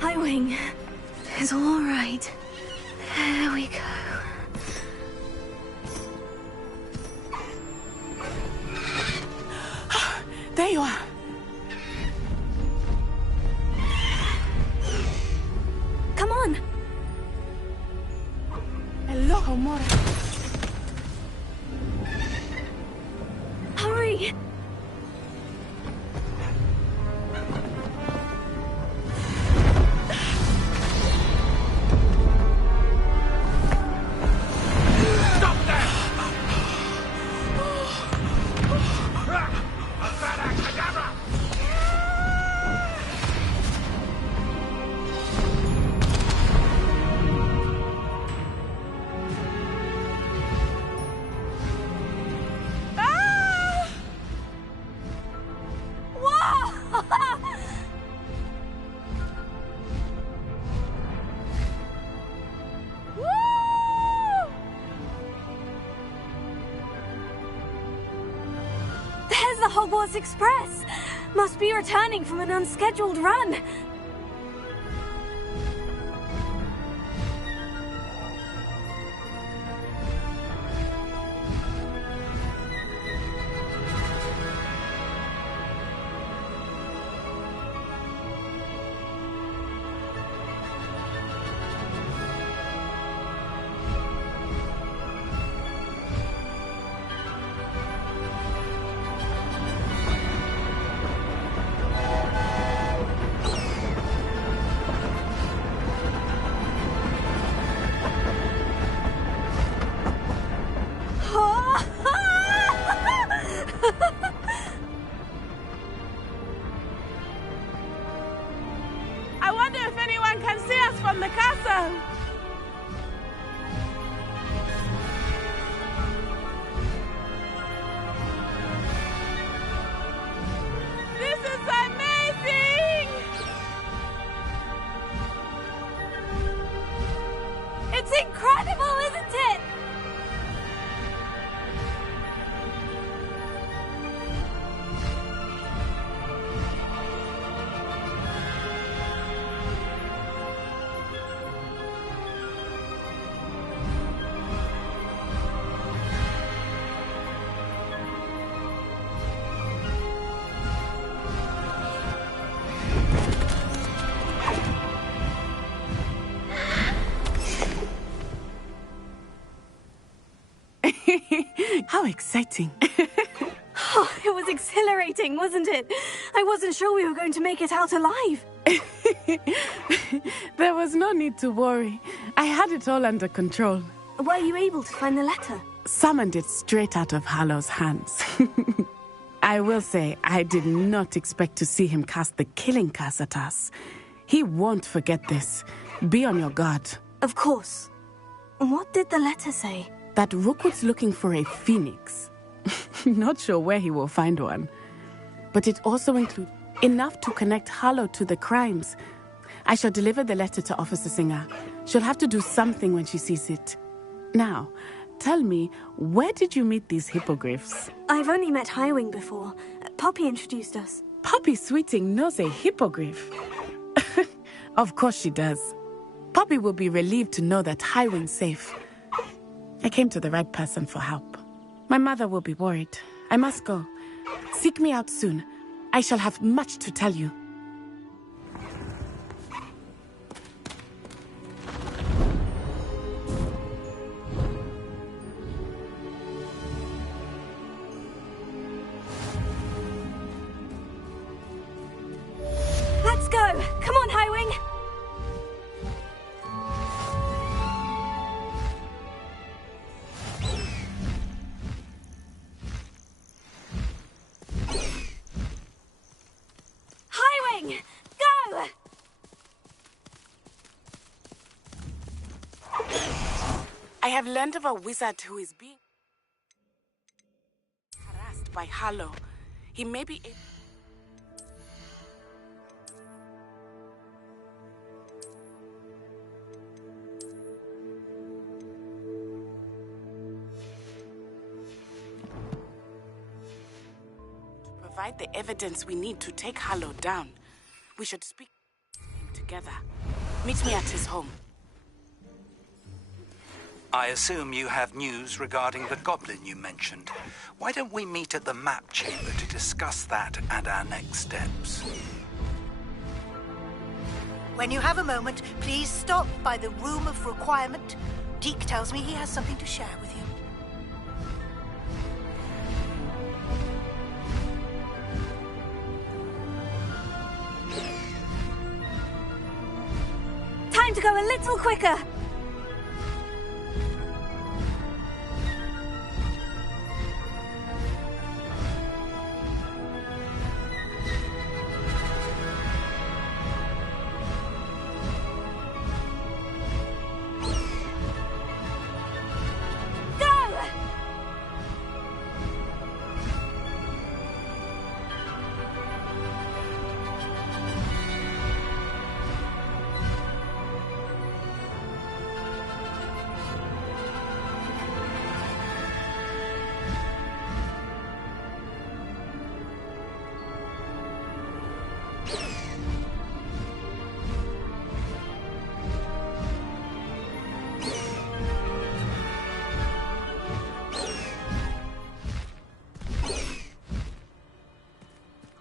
Highwing is all right. There we go. There you are. Come on. Hello, Homora. Hurry. There's the Hogwarts Express! Must be returning from an unscheduled run. I wonder if anyone can see us from the castle. This is amazing! It's incredible, isn't it? How exciting. Oh, it was exhilarating, wasn't it? I wasn't sure we were going to make it out alive. There was no need to worry. I had it all under control. Were you able to find the letter? Summoned it straight out of Hallow's hands. I will say, I did not expect to see him cast the killing curse at us. He won't forget this. Be on your guard. Of course. What did the letter say? That Rookwood's looking for a phoenix. Not sure where he will find one. But it also includes enough to connect Hallow to the crimes. I shall deliver the letter to Officer Singer. She'll have to do something when she sees it. Now, tell me, where did you meet these hippogriffs? I've only met Highwing before. Poppy introduced us. Poppy Sweeting knows a hippogriff. Of course she does. Poppy will be relieved to know that Highwing's safe. I came to the right person for help. My mother will be worried. I must go. Seek me out soon. I shall have much to tell you. Let's go! Come on, Highwing! have learned of a wizard who is being harassed by Harlow. He may be able... to provide the evidence we need to take Harlow down. We should speak together. Meet me at his home. I assume you have news regarding the goblin you mentioned. Why don't we meet at the map chamber to discuss that and our next steps? When you have a moment, please stop by the Room of Requirement. Deke tells me he has something to share with you. Time to go a little quicker!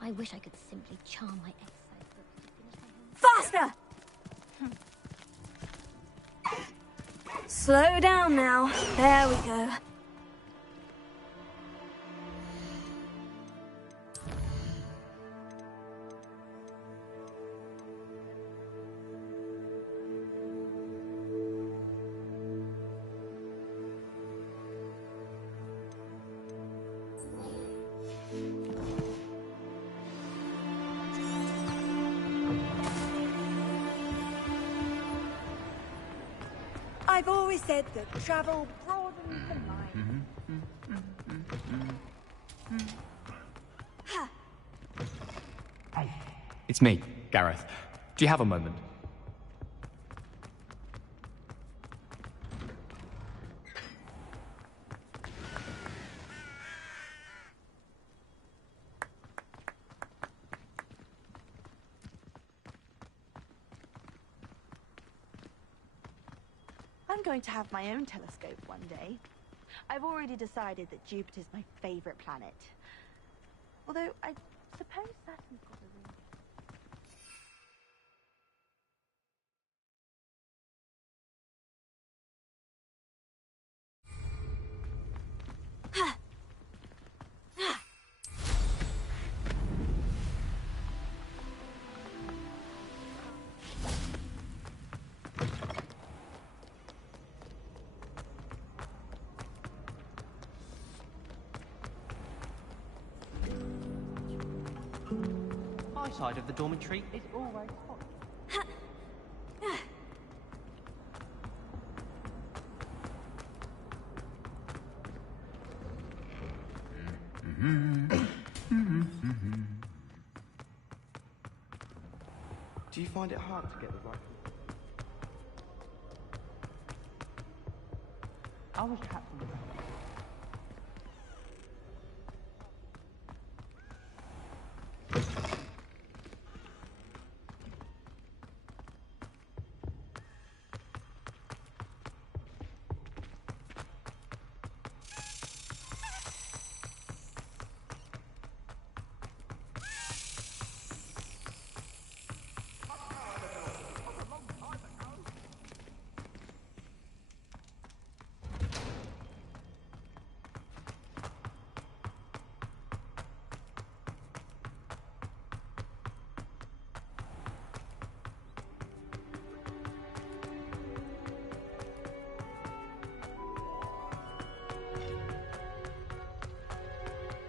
I wish I could simply charm my exercise books to finish my Faster! Slow down now. There we go. I've always said that travel broadens the mind. It's me, Gareth. Do you have a moment? I'm going to have my own telescope one day. I've already decided that Jupiter's my favorite planet. Although, I suppose Saturn's got a ring. My side of the dormitory is always hot. Do you find it hard to get the right? I was trapped in the back.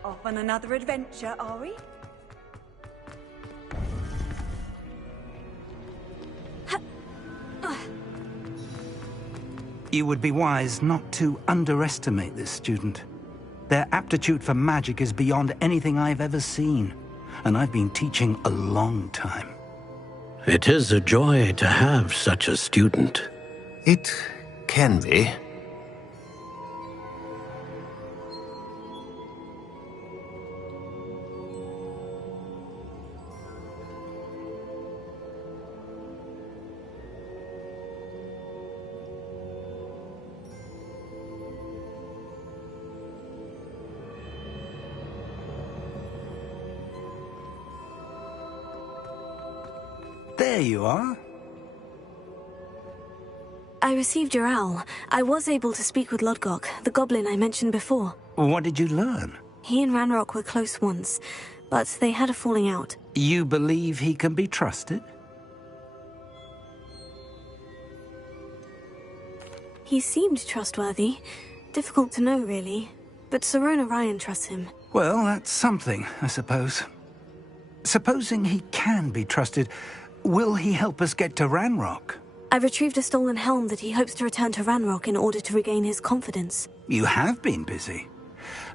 Off on another adventure, are we? You would be wise not to underestimate this student. Their aptitude for magic is beyond anything I've ever seen, and I've been teaching a long time. It is a joy to have such a student. It can be. There you are. I received your owl. I was able to speak with Lodgok, the goblin I mentioned before. What did you learn? He and Ranrock were close once, but they had a falling out. You believe he can be trusted? He seemed trustworthy. Difficult to know, really. But Sirona Ryan trusts him. Well, that's something, I suppose. Supposing he can be trusted, will he help us get to Ranrock? I've retrieved a stolen helm that he hopes to return to Ranrock in order to regain his confidence. You have been busy.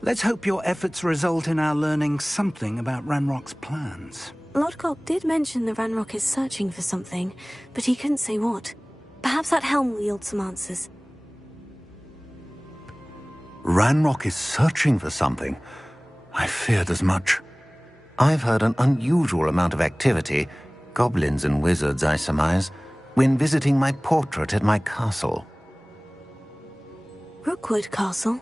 Let's hope your efforts result in our learning something about Ranrock's plans. Lodgok did mention that Ranrock is searching for something, but he couldn't say what. Perhaps that helm will yield some answers. Ranrock is searching for something. I feared as much. I've heard an unusual amount of activity, goblins and wizards, I surmise, when visiting my portrait at my castle. Rookwood Castle?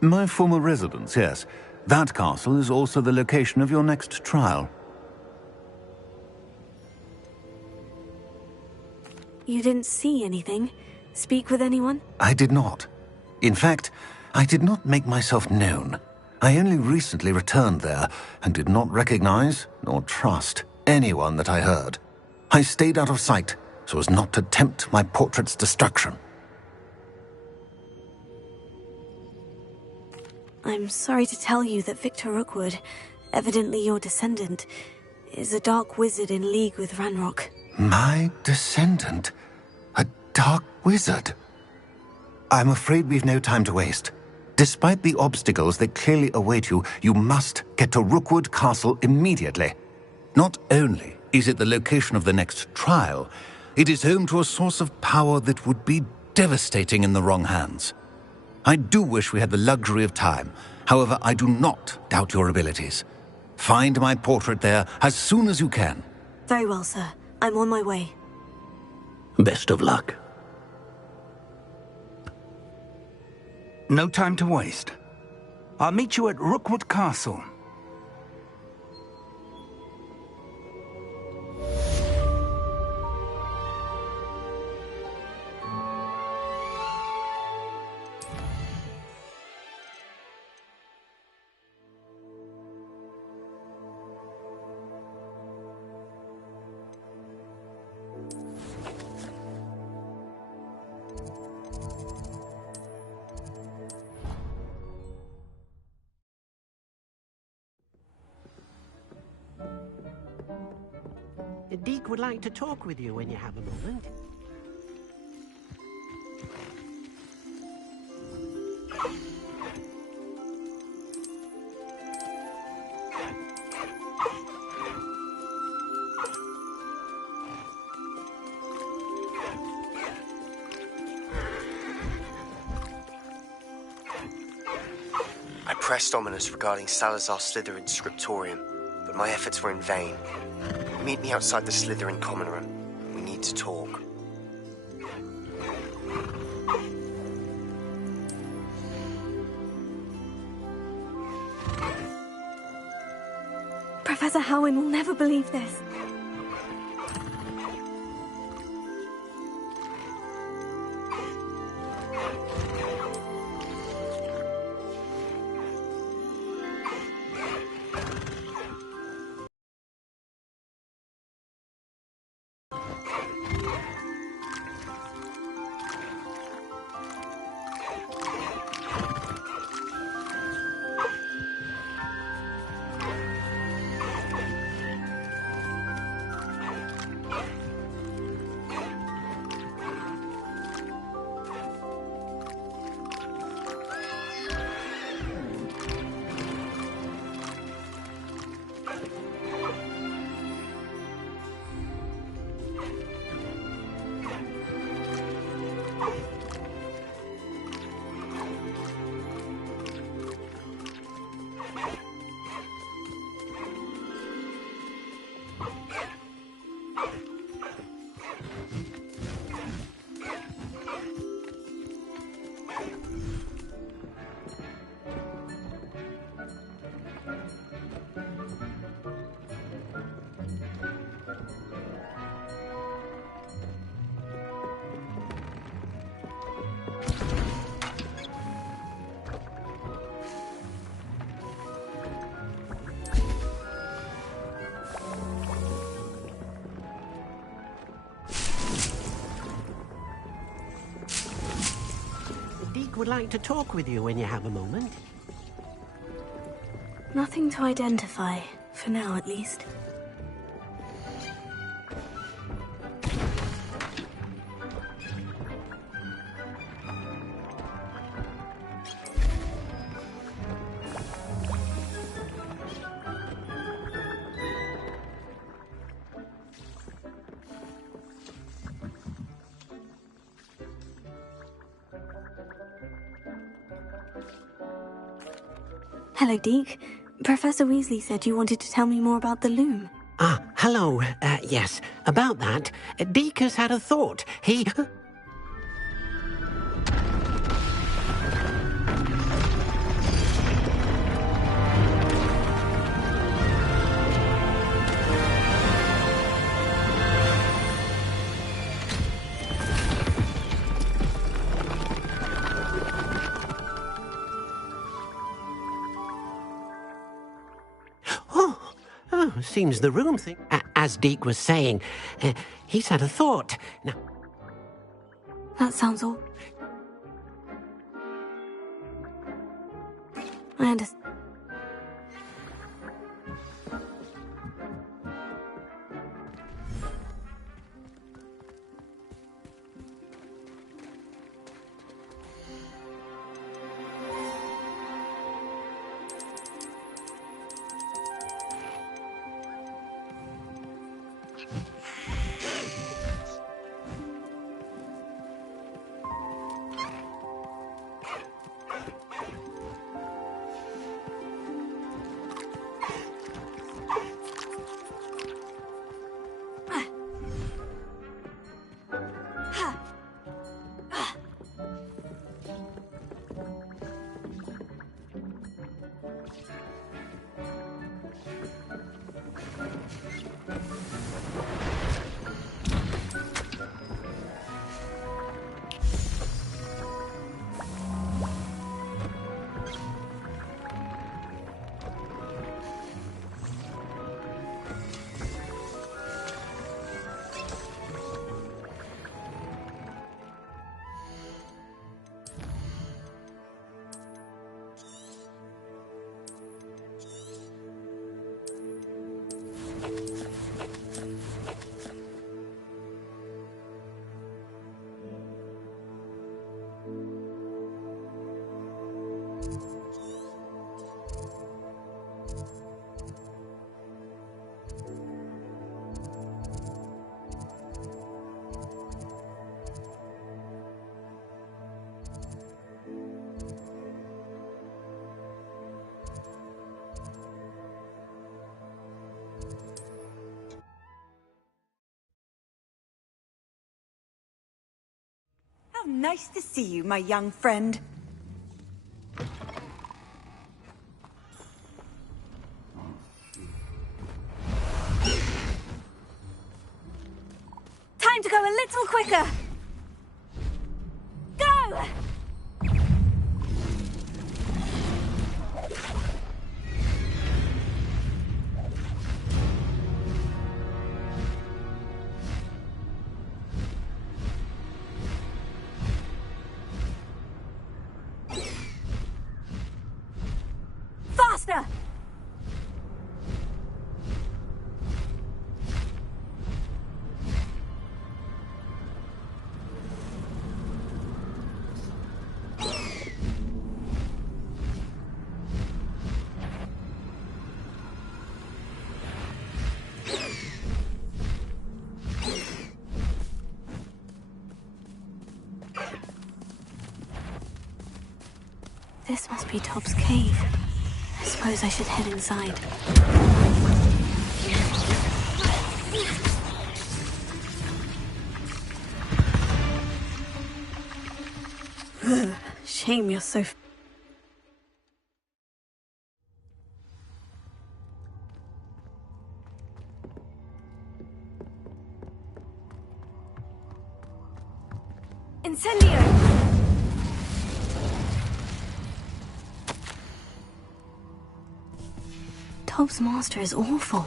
My former residence, yes. That castle is also the location of your next trial. You didn't see anything? Speak with anyone? I did not. In fact, I did not make myself known. I only recently returned there and did not recognize nor trust anyone that I heard. I stayed out of sight so as not to tempt my portrait's destruction. I'm sorry to tell you that Victor Rookwood, evidently your descendant, is a dark wizard in league with Ranrock. My descendant? A dark wizard? I'm afraid we've no time to waste. Despite the obstacles that clearly await you, you must get to Rookwood Castle immediately. Not only is it the location of the next trial, it is home to a source of power that would be devastating in the wrong hands. I do wish we had the luxury of time. However, I do not doubt your abilities. Find my portrait there as soon as you can. Very well, sir. I'm on my way. Best of luck. No time to waste. I'll meet you at Rookwood Castle. Deke would like to talk with you when you have a moment. I pressed Ominous regarding Salazar Slytherin's scriptorium, but my efforts were in vain. Meet me outside the Slytherin common room. We need to talk. Professor Howin will never believe this. Deek would like to talk with you when you have a moment. Nothing to identify, for now at least. Hello, Deke. Professor Weasley said you wanted to tell me more about the loom. Ah, hello. Yes, about that. Deek has had a thought. He... Seems the room thing... as Deek was saying, he's had a thought. Now... That sounds all... I understand. How nice to see you, my young friend. Time to go a little quicker! Go! Faster! This must be Tob's cave. I suppose I should head inside. Shame you're so... Incendio! Tob's master is awful.